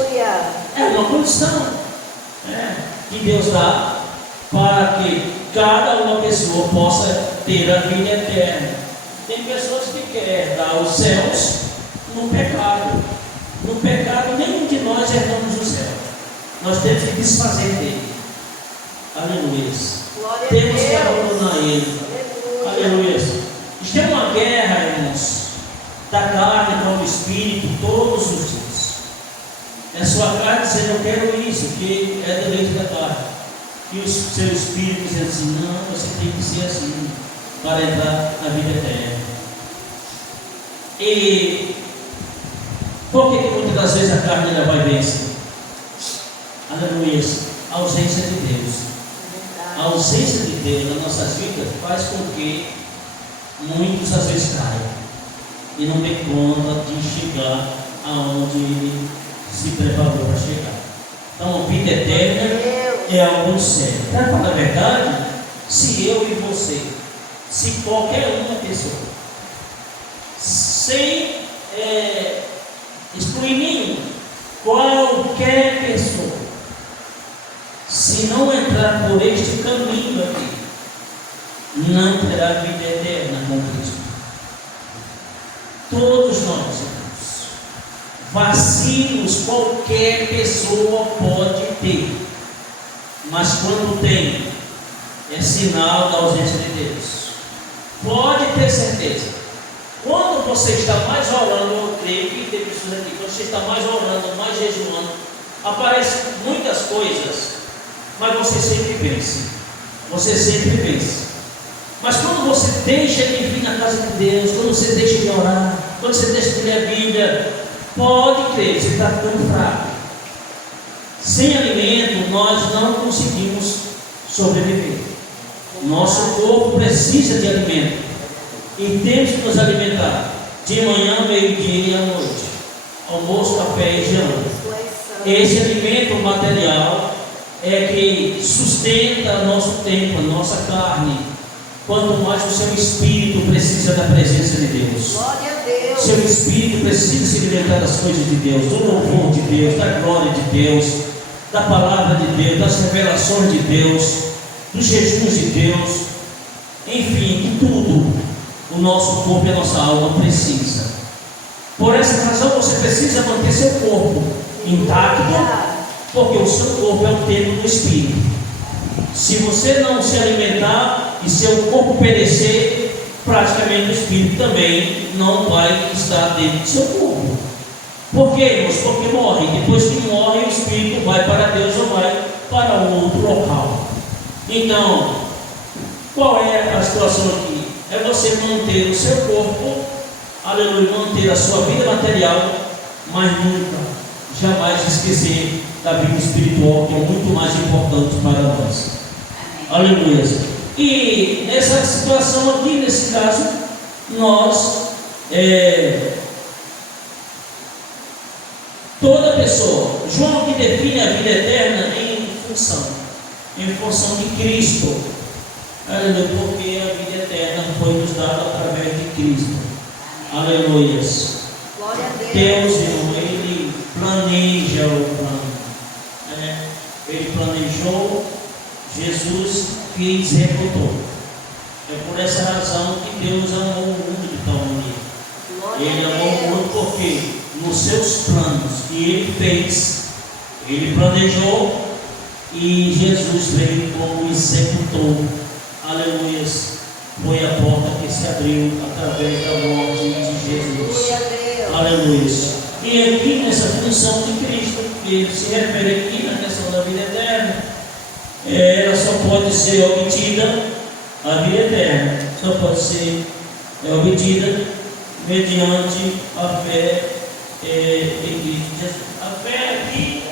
É uma condição que Deus dá para que cada uma pessoa possa ter a vida eterna. Tem pessoas que querem dar os céus no pecado. No pecado, nenhum de nós herdamos o céu. Nós temos que desfazer dele. Aleluia. Temos que abandonar ele. Aleluia. Tem uma guerra, irmãos, da carne com o espírito todos os dias. É a sua carne dizendo, eu quero isso, que é do leite da carne. e o seu espírito diz assim: não, você tem que ser assim para entrar na vida eterna. E por que muitas das vezes a carne ainda vai vencer? Aleluia. A ausência de Deus. A ausência de Deus nas nossas vidas faz com que muitos às vezes caiam e não dê conta de chegar aonde ele se preparou para chegar. Então, a vida eterna é algo sério. Para falar a verdade, se eu e você, se qualquer uma pessoa, sem excluir nenhum, qualquer pessoa, se não entrar por este caminho aqui, não terá vida eterna com Cristo. Todos nós, irmãos, vacilos qualquer pessoa pode ter, mas quando tem, é sinal da ausência de Deus. Pode ter certeza. Quando você está mais orando, eu creio que tem pessoas aqui, quando você está mais orando, mais jejuando, aparecem muitas coisas, mas você sempre vence. Você sempre vence. Mas quando você deixa de vir na casa de Deus, quando você deixa de orar, quando você deixa de ler a Bíblia, pode crer, você está ficando fraco. Sem alimento, nós não conseguimos sobreviver. Nosso corpo precisa de alimento. E temos que nos alimentar de manhã, meio-dia e à noite. Almoço, café e janta. Esse alimento material é que sustenta nosso tempo, a nossa carne. Quanto mais o seu espírito precisa da presença de Deus. Glória a Deus. Seu espírito precisa se alimentar das coisas de Deus, do louvor de Deus, da glória de Deus, da palavra de Deus, das revelações de Deus, dos jejuns de Deus, enfim, de tudo. O nosso corpo e a nossa alma precisa. Por essa razão você precisa manter seu corpo intacto, porque o seu corpo é o templo do Espírito. Se você não se alimentar e seu corpo perecer, praticamente o Espírito também não vai estar dentro do seu corpo. Por quê, irmãos? Porque morre. Depois que morre, o Espírito vai para Deus ou vai para outro local. Então, qual é a situação aqui? É você manter o seu corpo, aleluia, manter a sua vida material, mas nunca, jamais esquecer da vida espiritual, que é muito mais importante para nós. Aleluia. E nessa situação aqui, nesse caso, nós, toda pessoa, João que define a vida eterna em função de Cristo. Aleluia, porque a vida eterna foi nos dada através de Cristo. Aleluia. Glória a Deus. Deus, irmão, Ele planeja o plano. Ele planejou, Jesus que executou. É por essa razão que Deus amou o mundo de tal maneira. Ele amou o mundo porque nos seus planos que Ele fez, Ele planejou e Jesus veio como executor. Aleluia. Foi a porta que se abriu através da morte de Jesus. Aleluia. E aqui nessa função de Cristo, que ele se refere aqui na questão da vida eterna, ela só pode ser obtida, a vida eterna só pode ser obtida mediante a fé em Cristo Jesus. A fé aqui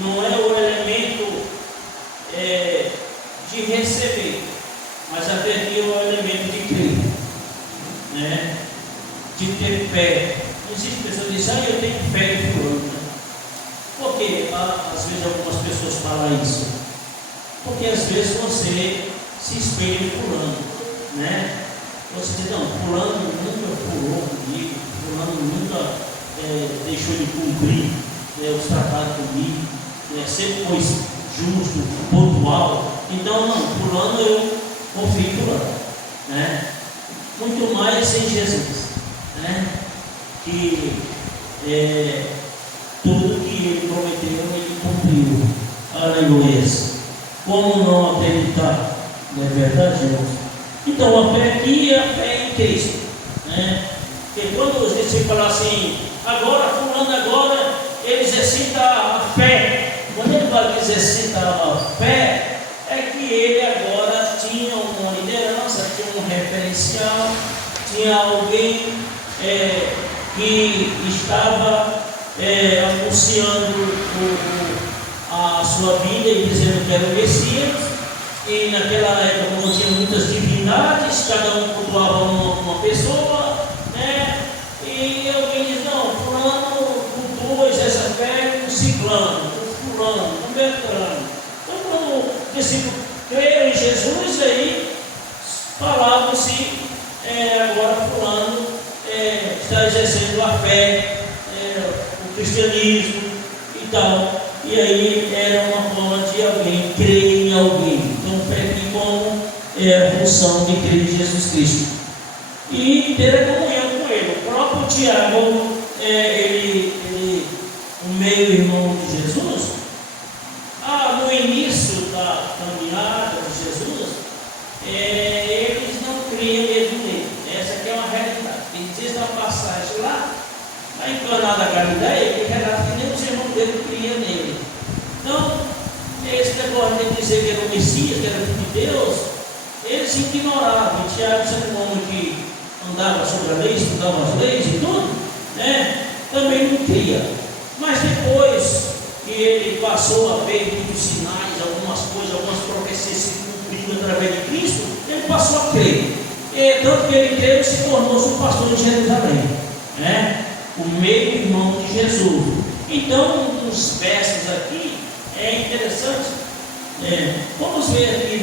não é o elemento de receber, mas a fé aqui é o elemento de crer, né? De ter fé. Não existe pessoa que diz, eu tenho fé em fulano, né? Porque às vezes algumas pessoas falam isso, porque às vezes você se espelha em fulano, né? Você diz, não, fulano nunca furou comigo, fulano nunca deixou de cumprir os tratados comigo, sempre foi justo, pontual. Então, não, fulano eu confio em fulano, né? Muito mais em Jesus, né? Que tudo que ele prometeu, ele cumpriu. Aleluia. Como não acreditar? Não é verdade, irmãos? Então, a fé aqui é a fé em Cristo, né? Porque quando a gente fala assim, agora fulano, agora ele exercita a fé. Quando ele vai exercitava a fé, é que ele agora tinha uma liderança, tinha um referencial, tinha alguém que estava anunciando a sua vida e dizendo que era o Messias. E naquela época, como tinha muitas divindades, cada um cultuava uma pessoa, né? E alguém diz: não, fulano cultua essa fé com ciclano, com fulano, com Beltrano. Então, quando o discípulo creio em Jesus, aí falava-se: agora fulano está exercendo a fé, o cristianismo e tal. E aí era uma forma de alguém crer em alguém. Então, fé aqui como a função de crer em Jesus Cristo e ter a comunhão com Ele. O próprio Tiago, o meio-irmão de Jesus, no início da caminhada de Jesus, eles não criam mesmo nele. Essa aqui é uma realidade. Existe uma passagem lá em Caná da Galileia, que relata que nem os irmãos dele criam nele. Então, esse negócio de dizer que era o Messias, que era o Filho de Deus, eles ignoravam. Tiago, sendo um homem que andava sobre a lei, estudava as leis e tudo, né? Também não cria. Mas depois que ele passou a ver muitos sinais, algumas coisas, algumas profecias se cumprindo através de Cristo, ele passou a crer. E tanto que ele creu e se tornou-se o pastor de Jerusalém, né? O meio-irmão de Jesus. Então, nos versos aqui, é interessante, vamos ver aqui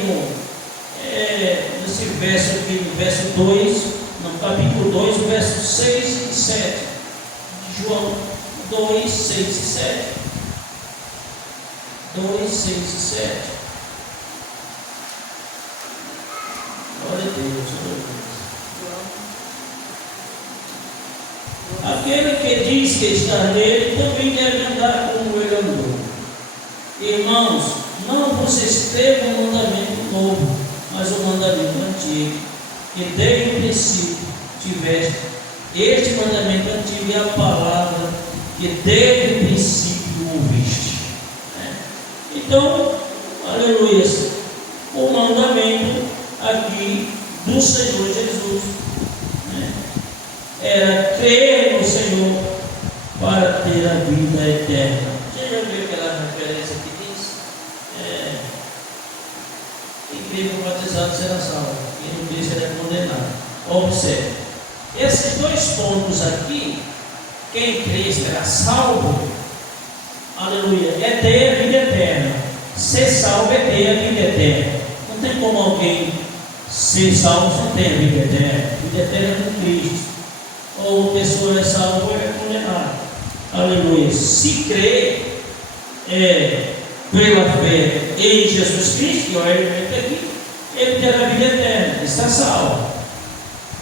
nesse verso aqui, no verso 2, no capítulo 2, o verso 6 e 7, de João 2, 6 e 7. 2, 6 e 7. Glória a Deus, aquele que diz que está nele também deve andar como ele andou. Irmãos, não vos escrevo um mandamento novo, mas um mandamento antigo, que desde o princípio tiveste. Este mandamento antigo é a palavra que desde o princípio ouviste. Então, aleluia, o mandamento aqui do Senhor Jesus era crer no Senhor para ter a vida eterna. Você já viu aquela referência que diz: quem crê no batizado será salvo, quem não crê será condenado. Observe, esses dois pontos aqui, quem crê será salvo, aleluia, é ter a vida eterna. Ser salvo é ter a vida eterna. Não tem como alguém ser salvo se não tem a vida eterna. A vida eterna é com Cristo. Ou a pessoa é salva ou é condenada. Aleluia. Se crer pela fé em Jesus Cristo, que é o elemento aqui, ele terá a vida eterna, está salvo.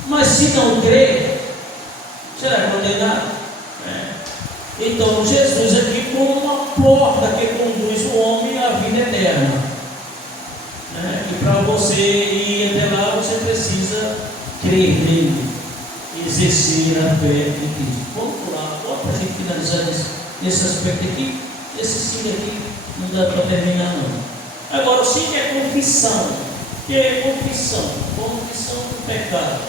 Mas se não crer, será condenado. Então Jesus aqui como uma porta que conduz o homem à vida eterna. E para você ir até lá, você precisa crer nele, exercer a fé em Cristo. Vamos pular, para a gente finalizar nesse aspecto aqui. Esse sim aqui não dá para terminar não. Agora o sim é confissão. O que é confissão? Confissão do pecado.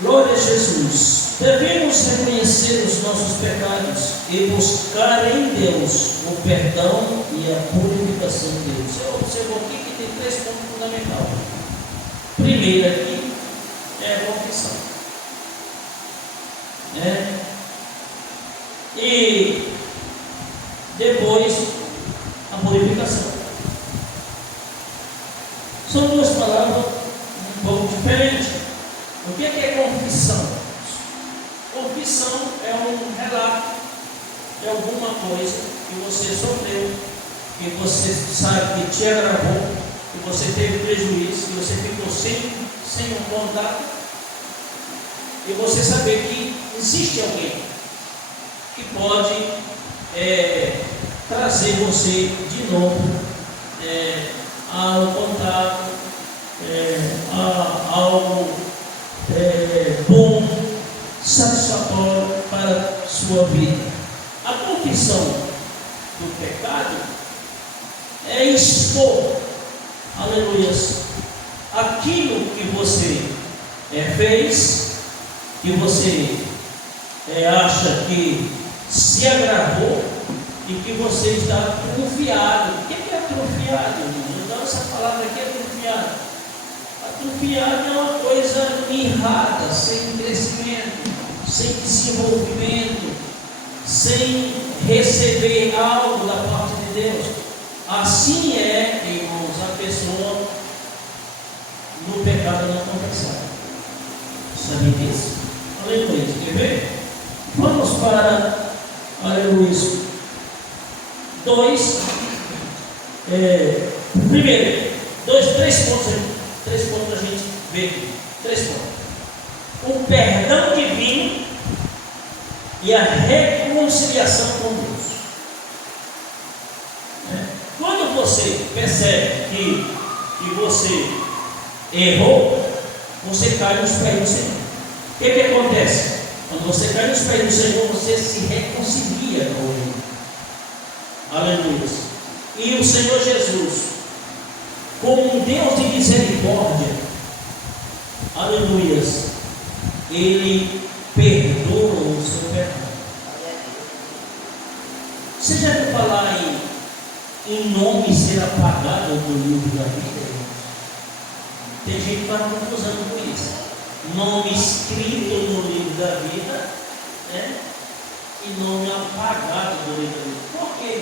Glória a Jesus. Devemos reconhecer os nossos pecados e buscar em Deus o perdão e a purificação de Deus. Você observou aqui que tem 3 pontos fundamentais. Primeiro aqui é a confissão. E depois a purificação. São 2 palavras um pouco diferentes. O que é confissão? Confissão é um relato de alguma coisa que você sofreu, que você sabe que te agravou, que você teve prejuízo, que você ficou sem um contato, e você saber que existe alguém que pode trazer você de novo ao contato, a algo bom, satisfatório para a sua vida. A confissão do pecado expor, aleluias, aquilo que você fez, que você acha que se agravou e que você está atrofiado. O que é atrofiado, irmão? Então essa palavra aqui é atrofiado. Atrofiado é uma coisa mirrada, sem crescimento, sem desenvolvimento, sem receber algo da parte de Deus. Assim é, irmãos, a pessoa no pecado não confessado. Sabe disso? Aleluia. Quer ver? Vamos para, aleluia, 2. Primeiro, 3 pontos aí. 3 pontos a gente vê aqui. 3 pontos. O perdão divino e a reconciliação com Deus. Quando você percebe que você errou, você cai nos pés do Senhor. O que acontece? Quando você cai nos pés do Senhor, você se reconcilia com Ele. Aleluia. E o Senhor Jesus, como um Deus de misericórdia, aleluia, Ele perdoa o seu pecado. Você já viu falar em nome ser apagado do livro da vida? Tem gente que está confusão com isso. Nome escrito no livro da vida, né? E nome apagado do livro da vida. Por quê?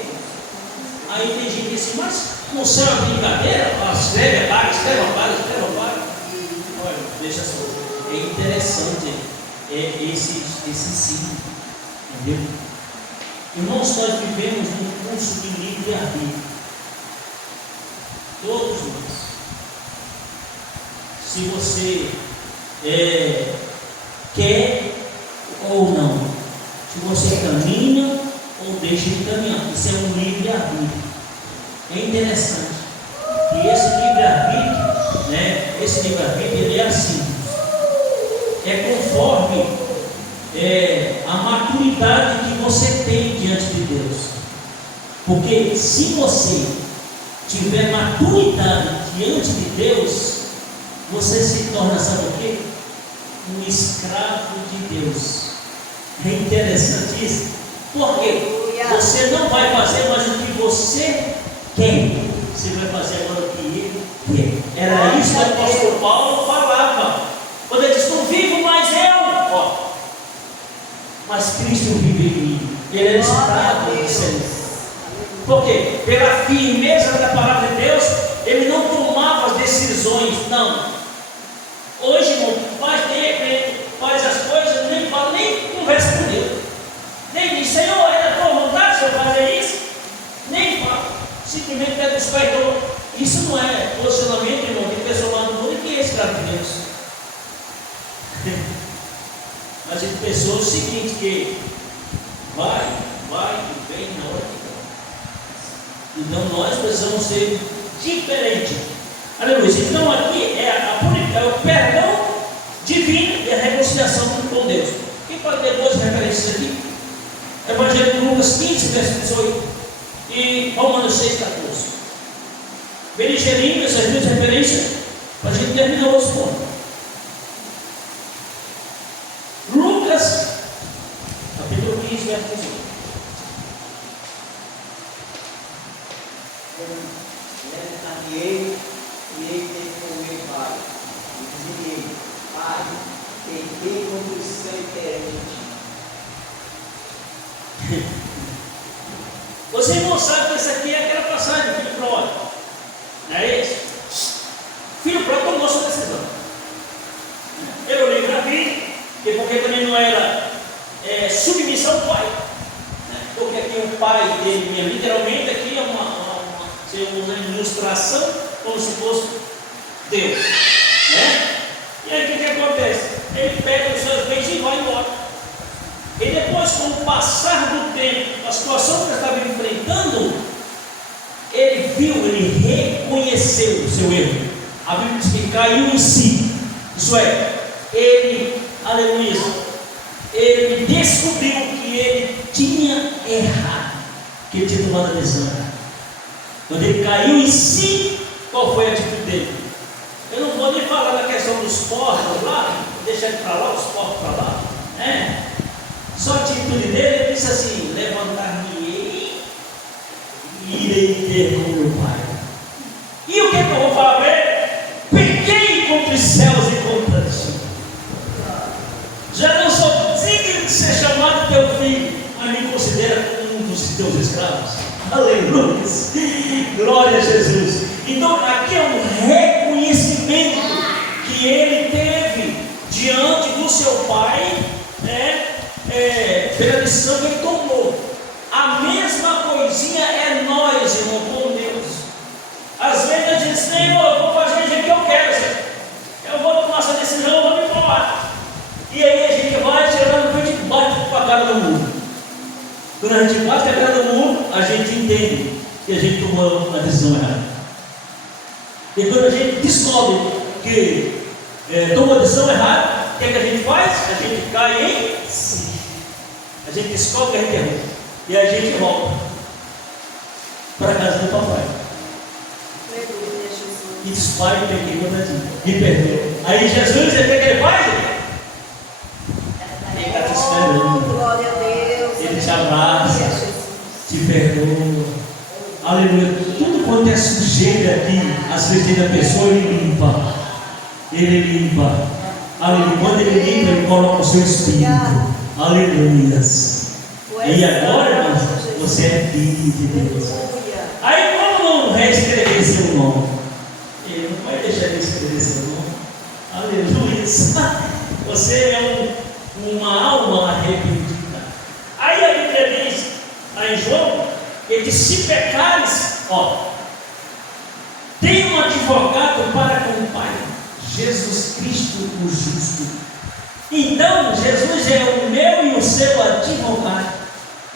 Aí tem gente que diz, mas no céu é brincadeira? Escreve, apaga, escreve, apaga, escreve, apaga. Olha, deixa só. É interessante esse ensino, entendeu? Irmãos, nós vivemos num curso de livre-arbítrio. Todos nós. Se você quer ou não, se você caminha ou deixa de caminhar, isso é um livre-arbítrio. É interessante que esse livre-arbítrio, né, ele é assim, é conforme a maturidade que você tem diante de Deus. Porque se você tiver maturidade diante de Deus, você se torna, sabe o quê? Um escravo de Deus. É interessante isso. Porque você não vai fazer mais o que você quer, você vai fazer agora o que Ele quer. Era isso que o apóstolo Paulo falava. Quando ele diz, não vivo mais eu, ó, mas Cristo vive em mim. Ele é escravo do Senhor. Por quê? Pela firmeza da palavra de Deus, ele não tomava as decisões, não. Hoje, irmão, faz as coisas, nem fala, nem conversa com Deus. Nem diz, Senhor, é da tua vontade, Senhor, fazer isso? Nem fala. Simplesmente pega os pés do... Isso não é posicionamento, irmão, de pessoa lá no mundo que é escravo de Deus. Mas a gente pensou o seguinte, que vai e vem na hora que dá. Então nós precisamos ser diferentes. Aleluia. Então aqui é o perdão divino e a reconciliação com Deus. Quem pode ter 2 referências aqui? Evangelho de Lucas 15, verso 18 e Romanos 6, 14. Bem ligeirinho essas 2 referências para a gente terminar o outro ponto. Lucas, capítulo 15, verso 18. Ele e ele tem com meu pai, e dizia ele, Pai, peguei contrição e perante. Você não sabe que essa aqui é aquela passagem do filho pródigo, não é isso? Filho pródigo tomou sua decisão. Pelo livre-arbítrio, porque também não era submissão ao pai, né? Porque aqui o pai dele, literalmente, aqui é uma ilustração como se fosse Deus, né? E aí o que acontece? Ele pega os seus bens e vai embora. E depois, com o passar do tempo, a situação que ele estava enfrentando, ele viu, ele reconheceu o seu erro. A Bíblia diz que caiu em si. Isso é, ele, aleluia, ele descobriu que ele tinha errado, que ele tinha tomado a decisão errada. Quando ele caiu em si, qual foi a atitude dele? Eu não vou nem falar da questão dos porcos lá, deixa ele para lá, os porcos para lá, né? Só a atitude dele, ele disse assim: levantar-me-ei e irei ter com meu pai. E o que eu vou falar para ele? Pequei contra os céus e contra ti. Já não sou digno de ser chamado teu filho, mas me considera como um dos teus escravos. Aleluia! Glória a Jesus. Então aqui é um reconhecimento que ele teve diante do seu pai, né? Pela lição que ele tomou. A mesma coisinha é nós, irmão, com Deus. Às vezes a gente diz: Senhor, eu vou fazer o jeito que eu quero, Senhor. Eu vou tomar essa decisão, eu vou me embora. E aí a gente vai tirando o peito e bate com a cara do mundo. Quando a gente bate com a cara do mundo, a gente entende que a gente tomou uma decisão errada. E quando a gente descobre que tomou a decisão errada, o que é que a gente faz? A gente cai em si. A gente descobre que a gente errou. E a gente volta para a casa do papai. Aleluia, Jesus. E diz: Pai, eu pequei contra ti, me perdoa. Aí Jesus, o que ele faz? Ele está te esperando. Glória a Deus. Ele te abraça, te perdoa. Aleluia. Tudo quanto é sujeira aqui, às vezes da pessoa, ele limpa. Ele limpa. Aleluia. Quando ele limpa, ele coloca o seu espírito. Aleluia. E agora, irmãos, você é filho de Deus. Aí, como não reescrever seu nome? Ele não vai deixar de escrever seu nome. Aleluia. Você é uma alma arrependida. Aí a Bíblia diz, lá em João, ele diz: se pecares, tem um advogado para com o Pai, Jesus Cristo o justo. Então Jesus é o meu e o seu advogado.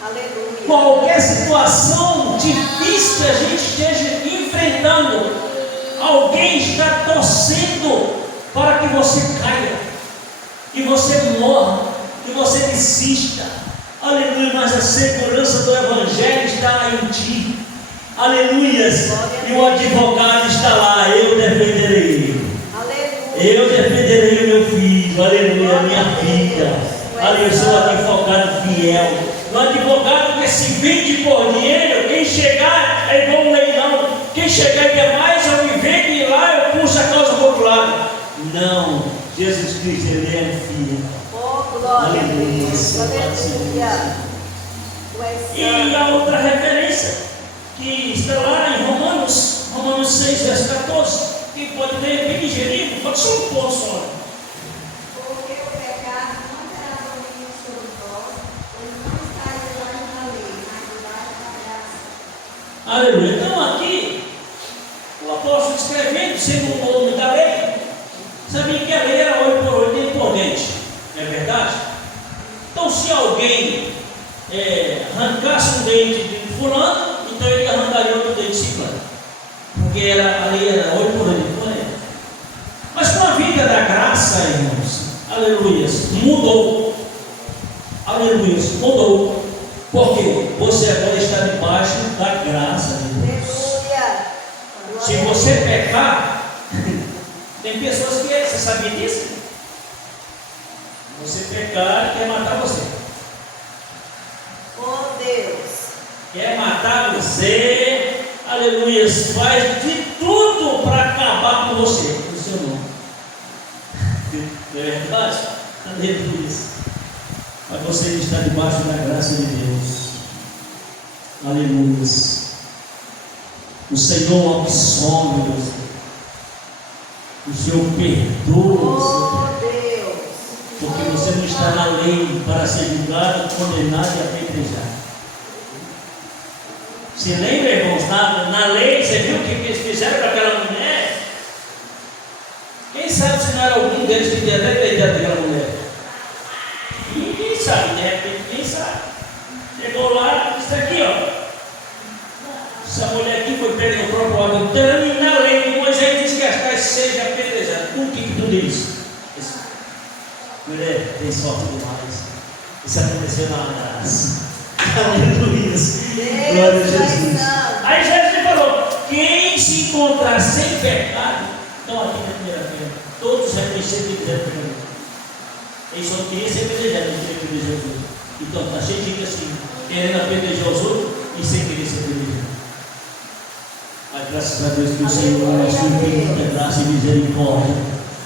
Aleluia. Qualquer situação difícil que a gente esteja enfrentando, alguém está torcendo para que você caia, que você morra, que você desista. Aleluia. Mas a segurança do Evangelho está em ti. Aleluia. E o advogado está lá: eu defenderei. Eu defenderei o meu filho. Aleluia. Minha filha. Aleluia. Eu sou um advogado fiel. Um advogado que se vende por dinheiro, quem chegar é igual um leilão. Quem chegar e quer mais, eu me vendo e lá eu puxo a causa para o outro lado. Não. Jesus Cristo, ele é fiel. Glória a Deus. Aleluia. E a outra referência que está lá em Romanos 6, verso 14. Quem pode ler bem digerido, pode só um ponto só. Porque o pecado não terá domínio sobre vós, pois não está debaixo da lei, mas debaixo da graça. Aleluia. Então aqui, o apóstolo escrevendo, segundo o nome da lei, sabia que a lei era 8 por 8 e por dente. Não é verdade? Então, se alguém arrancasse um dente de fulano, então ele arrancaria outro dente de ciclano. Porque a lei era 8 por 8. Mas com a vida da graça, irmãos, aleluia, mudou. Aleluia, mudou. Porque você agora está debaixo da graça de Deus. Se você pecar, tem pessoas que, você sabia disso? Você pecar, quer matar você. Oh Deus. Quer matar você, aleluia, faz de tudo para acabar com você, no seu nome. Não é verdade? Aleluia. Mas você está debaixo da graça de Deus. Aleluia. O Senhor absolve você. O Senhor perdoa você. Oh Deus. Porque você não está na lei para ser julgado, condenado e apedrejado. Se lembra, irmãos, na lei, você viu o que eles fizeram para aquela mulher? Quem sabe se não era algum deles que tinha até peidado aquela mulher? Ninguém sabe, de repente, quem sabe? Chegou lá, disse aqui, essa mulher aqui foi presa no próprio órgão. Então, na lei, Moisés disse que as tais sejam apedrejadas. O que tudo isso? Mulher, tem sorte demais. Isso aconteceu na graça. Aleluia. Glória a Jesus. Aí Jesus falou: encontrar sem pecado, estão aqui na primeira-feira. Todos reconheceram que quiseram pegar. Eles só queriam ser apedrejados, não queriam apedrejar os outros. Então está cheio de gente assim, querendo apedrejar os outros e sem querer ser apedrejado. Mas graças a Deus que o Senhor nos deu muita graça e misericórdia.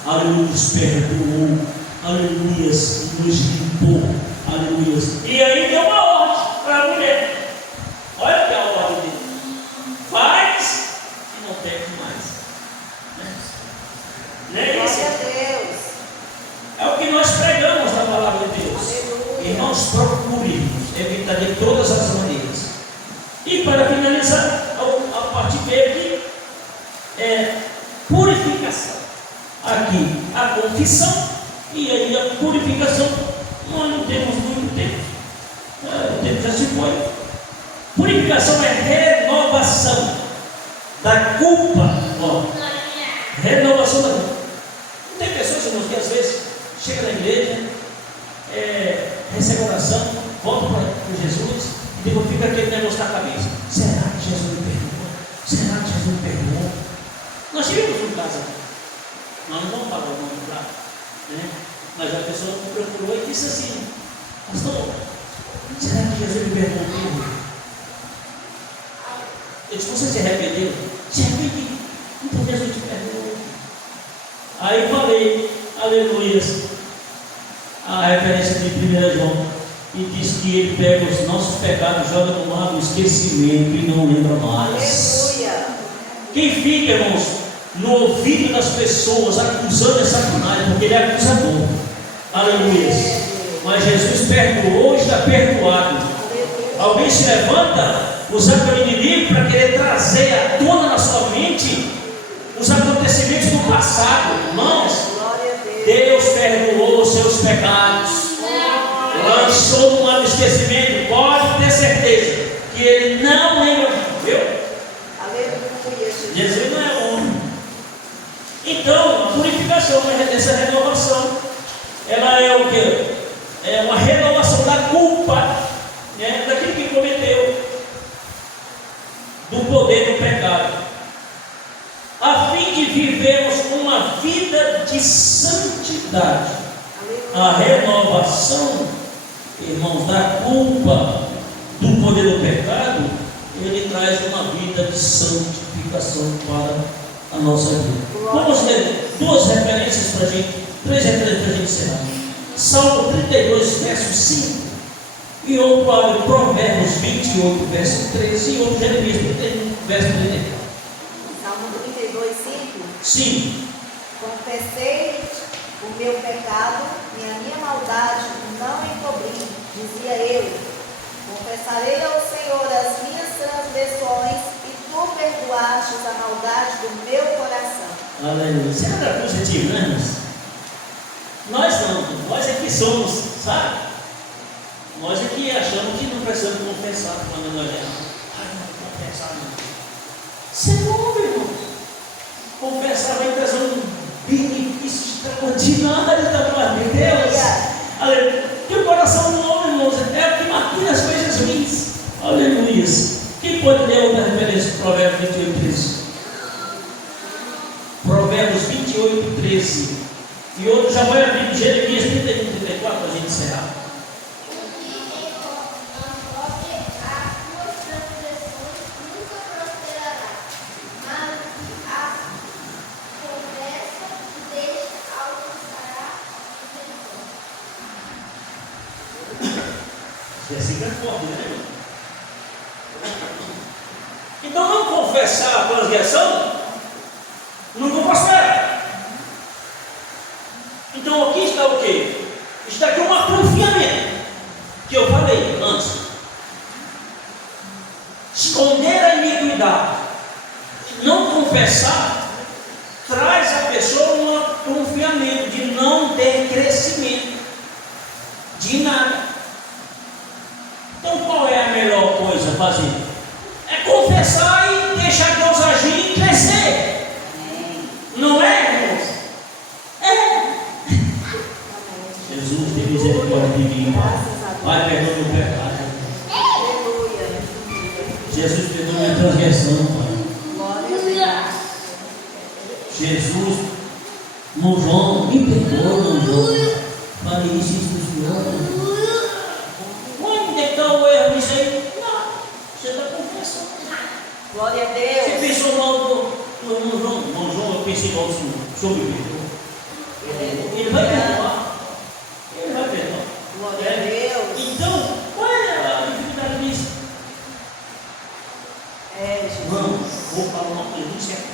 Aleluia, nos perdoou. Aleluia, nos limpou. Aleluia. E aí deu uma ordem para a mulher. Olha que é a ordem dele. Faz e não peque mais. Não é isso? Glória a Deus. É o que nós pregamos na palavra de Deus. Aleluia. Irmãos, procure evitar de todas as maneiras. E para finalizar, a parte B aqui é purificação. Aqui a confissão e aí a purificação. Nós não temos muito tempo. O tempo já se foi. Purificação é renovação da culpa. Ó, renovação da culpa. Tem pessoas, irmãos, que às vezes chega na igreja, recebe oração, volta para Jesus e depois fica aquele negócio na cabeça. Será que Jesus me perdoou? Será que Jesus me perdoou? Nós tivemos um caso aqui. Nós não vamos falar o nome do prato, né? Mas a pessoa me procurou e disse assim: pastor, será que Jesus me perdoou? Eu disse: você se arrependeu? Se arrependi. Então Jesus te perdoou. Aí falei, aleluia, a referência de 1 João, e diz que ele pega os nossos pecados, joga no mar do esquecimento e não lembra mais. Aleluia. Quem fica, irmãos, no ouvido das pessoas acusando é Satanás, porque ele é acusador. Aleluia. Mas Jesus perdoou e está perdoado. Alguém se levanta usando o inimigo para querer trazer à tona na sua mente os acontecimentos do passado. Irmãos, Glória a Deus. Deus perdoou os seus pecados, lançou no mar do esquecimento. Pode ter certeza que ele não lembra, viu? Aleluia, Jesus. Jesus não é homem. Então, a purificação, essa renovação, ela é o que? É uma renovação da culpa, né, daquilo que cometeu, do poder do pecado, a fim de vivermos uma vida de santidade. A renovação, irmãos, da culpa, do poder do pecado, ele traz uma vida de santificação para a nossa vida. Vamos ler duas referências para a gente, três referências para a gente encerrar. Salmo 32, verso 5, e outro abre Provérbios 28, verso 13, e outro Jeremias 31, verso 34. Salmo 32, 5. Sim. Confessei o meu pecado e a minha maldade não encobri, dizia ele. Confessarei ao Senhor as minhas transgressões e tu perdoastes a maldade do meu coração. Aleluia. Isso é nada positivo, né, irmãos? Nós não, nós é que somos, sabe? Nós é que achamos que não precisamos confessar quando nós erramos. Ai, não vou confessar não. Isso é bom, irmãos. Confessar vai trazer um benefício extraordinário da parte de Deus. Aleluia. E o coração do homem, irmãos, é o que maquina as coisas ruins. Aleluia. Quem pode ler outra referência? Provérbios 28, 13. Provérbios 28, 13. E outro já vai abrir Jeremias 31, 34 para a gente encerrar. Assim que é forte, né, irmão? Então, não confessar a transgressão nunca prospera. Então, aqui está o quê? Está aqui um confiamento que eu falei antes. Esconder a iniquidade, não confessar, traz a pessoa um confiamento de não ter crescimento de nada. Então, qual é a melhor coisa a fazer? É confessar e deixar Deus agir e crescer. Não é, irmãos? É. Jesus, tem misericórdia de mim. Pai, perdoa meu pecado. Aleluia. Jesus, perdoa minha transgressão, Pai. Glória a Deus. Jesus, irmão João, me perdoa, irmão João. Falei isso do Senhor. Onde é que está o erro disso aí? Não, você está confessando. Glória a Você Deus. pensou mal do irmão João? Irmão João, eu pensei mal do Senhor. O Senhor me perdoa. Ele vai perdoar. Ele vai perdoar. Glória a Deus. Então, qual é a dificuldade disso? Irmão, vou falar uma coisa muito séria.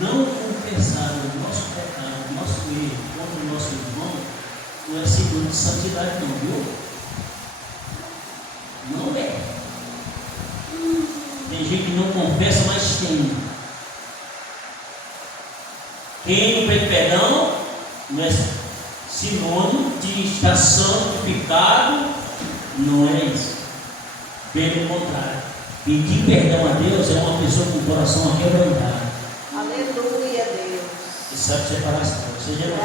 Não confessar o nosso pecado, o nosso erro contra o nosso irmão, não é sinônimo de santidade, não, viu? Não é. Tem gente que não confessa, mas tem. Quem não pede perdão não é sinônimo de estar santificado, não é isso. Pelo contrário, pedir perdão a Deus é uma pessoa com o coração aquebrantado. Aleluia, Deus. Que sabe separar as coisas. Você já viu?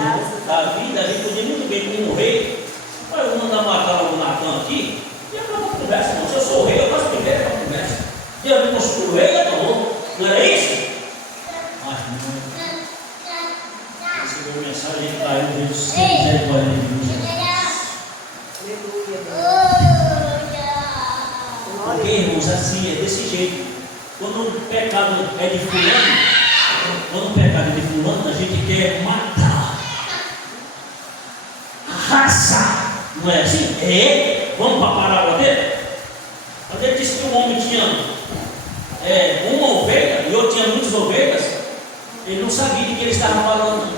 Davi podia muito bem como rei. Olha, eu vou mandar matar o Natan aqui e acabou a conversa. Não. Se eu sou o rei, eu faço primeiro a conversa. Deus me construiu o rei e acabou. Não era isso? Mas não. Recebeu a mensagem e caiu no Deus sem misericórdia de Deus. Aleluia, Deus. Porque, irmãos, assim, é desse jeito. Quando o pecado é de fulano, a gente quer matar, arrasar. Não é assim? É. Vamos para a parábola dele? Quando ele disse que um homem tinha uma ovelha e outro tinha muitas ovelhas, ele não sabia de que ele estava falando.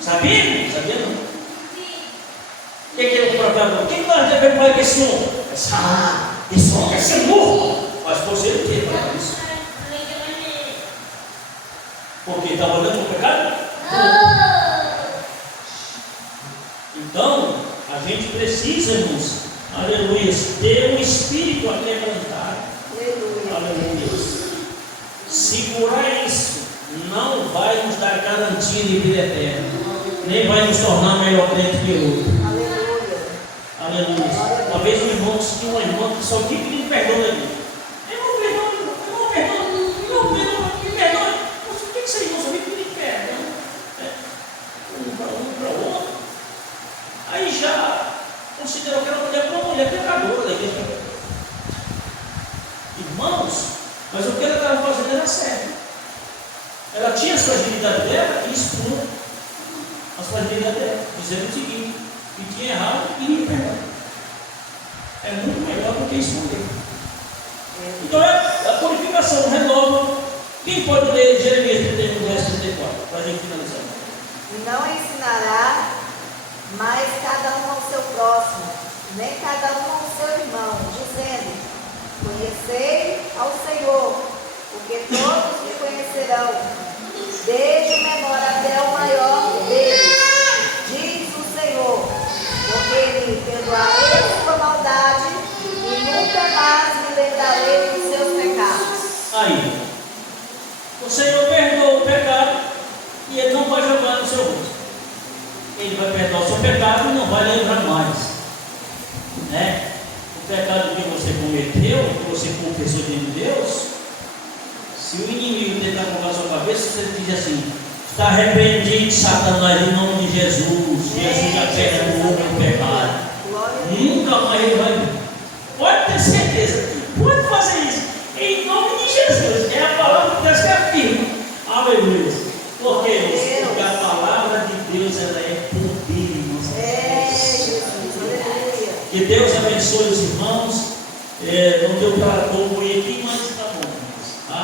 Sabia? Sabia não? O que é o profeta? O que nós devemos fazer com esse homem? Esse homem quer ser burro. Mas você não tem para isso. Porque está olhando para o pecado? Então, a gente precisa, irmãos, aleluia, ter um espírito aquebrantado. Aleluia. Segurar isso não vai nos dar garantia de vida eterna, nem vai nos tornar melhor crente que o outro. Aleluia. Uma vez um irmão tinha uma irmã que só queria pedir perdão da gente. Aí já considerou que era uma mulher pecadora da igreja. Irmãos, mas o que ela estava fazendo era certo. Ela tinha as fragilidades dela e expôs as fragilidades dela, dizendo o seguinte: que tinha errado e queria perdão. É muito melhor do que esconder. Então a purificação renova. Quem pode ler Jeremias 31, verso 34, para a gente finalizar? Não ensinará mais cada um ao seu próximo, nem cada um ao seu irmão, dizendo: conhecei ao Senhor, porque todos me conhecerão, desde o menor até o maior deles, diz o Senhor, porque me perdoarei sua maldade e nunca mais me lembrarei dos seus pecados. Aí, o Senhor perdoa o pecado e Ele não vai jogar no seu rosto. Ele vai perdoar o seu pecado e não vai lembrar mais. Né? O pecado que você cometeu, que você confessou diante de Deus, se o inimigo tentar colocar a sua cabeça, você diz assim: está arrependido, Satanás, em nome de Jesus. Jesus já perdoou o meu pecado. Nunca mais ele vai. Pode ter certeza, pode fazer isso. Em nome de Jesus. É a palavra de Deus que afirma. Aleluia. Porque a palavra de Deus ela é poder em nossas vidas. Que Deus abençoe os irmãos. Não deu para concluir aqui, mas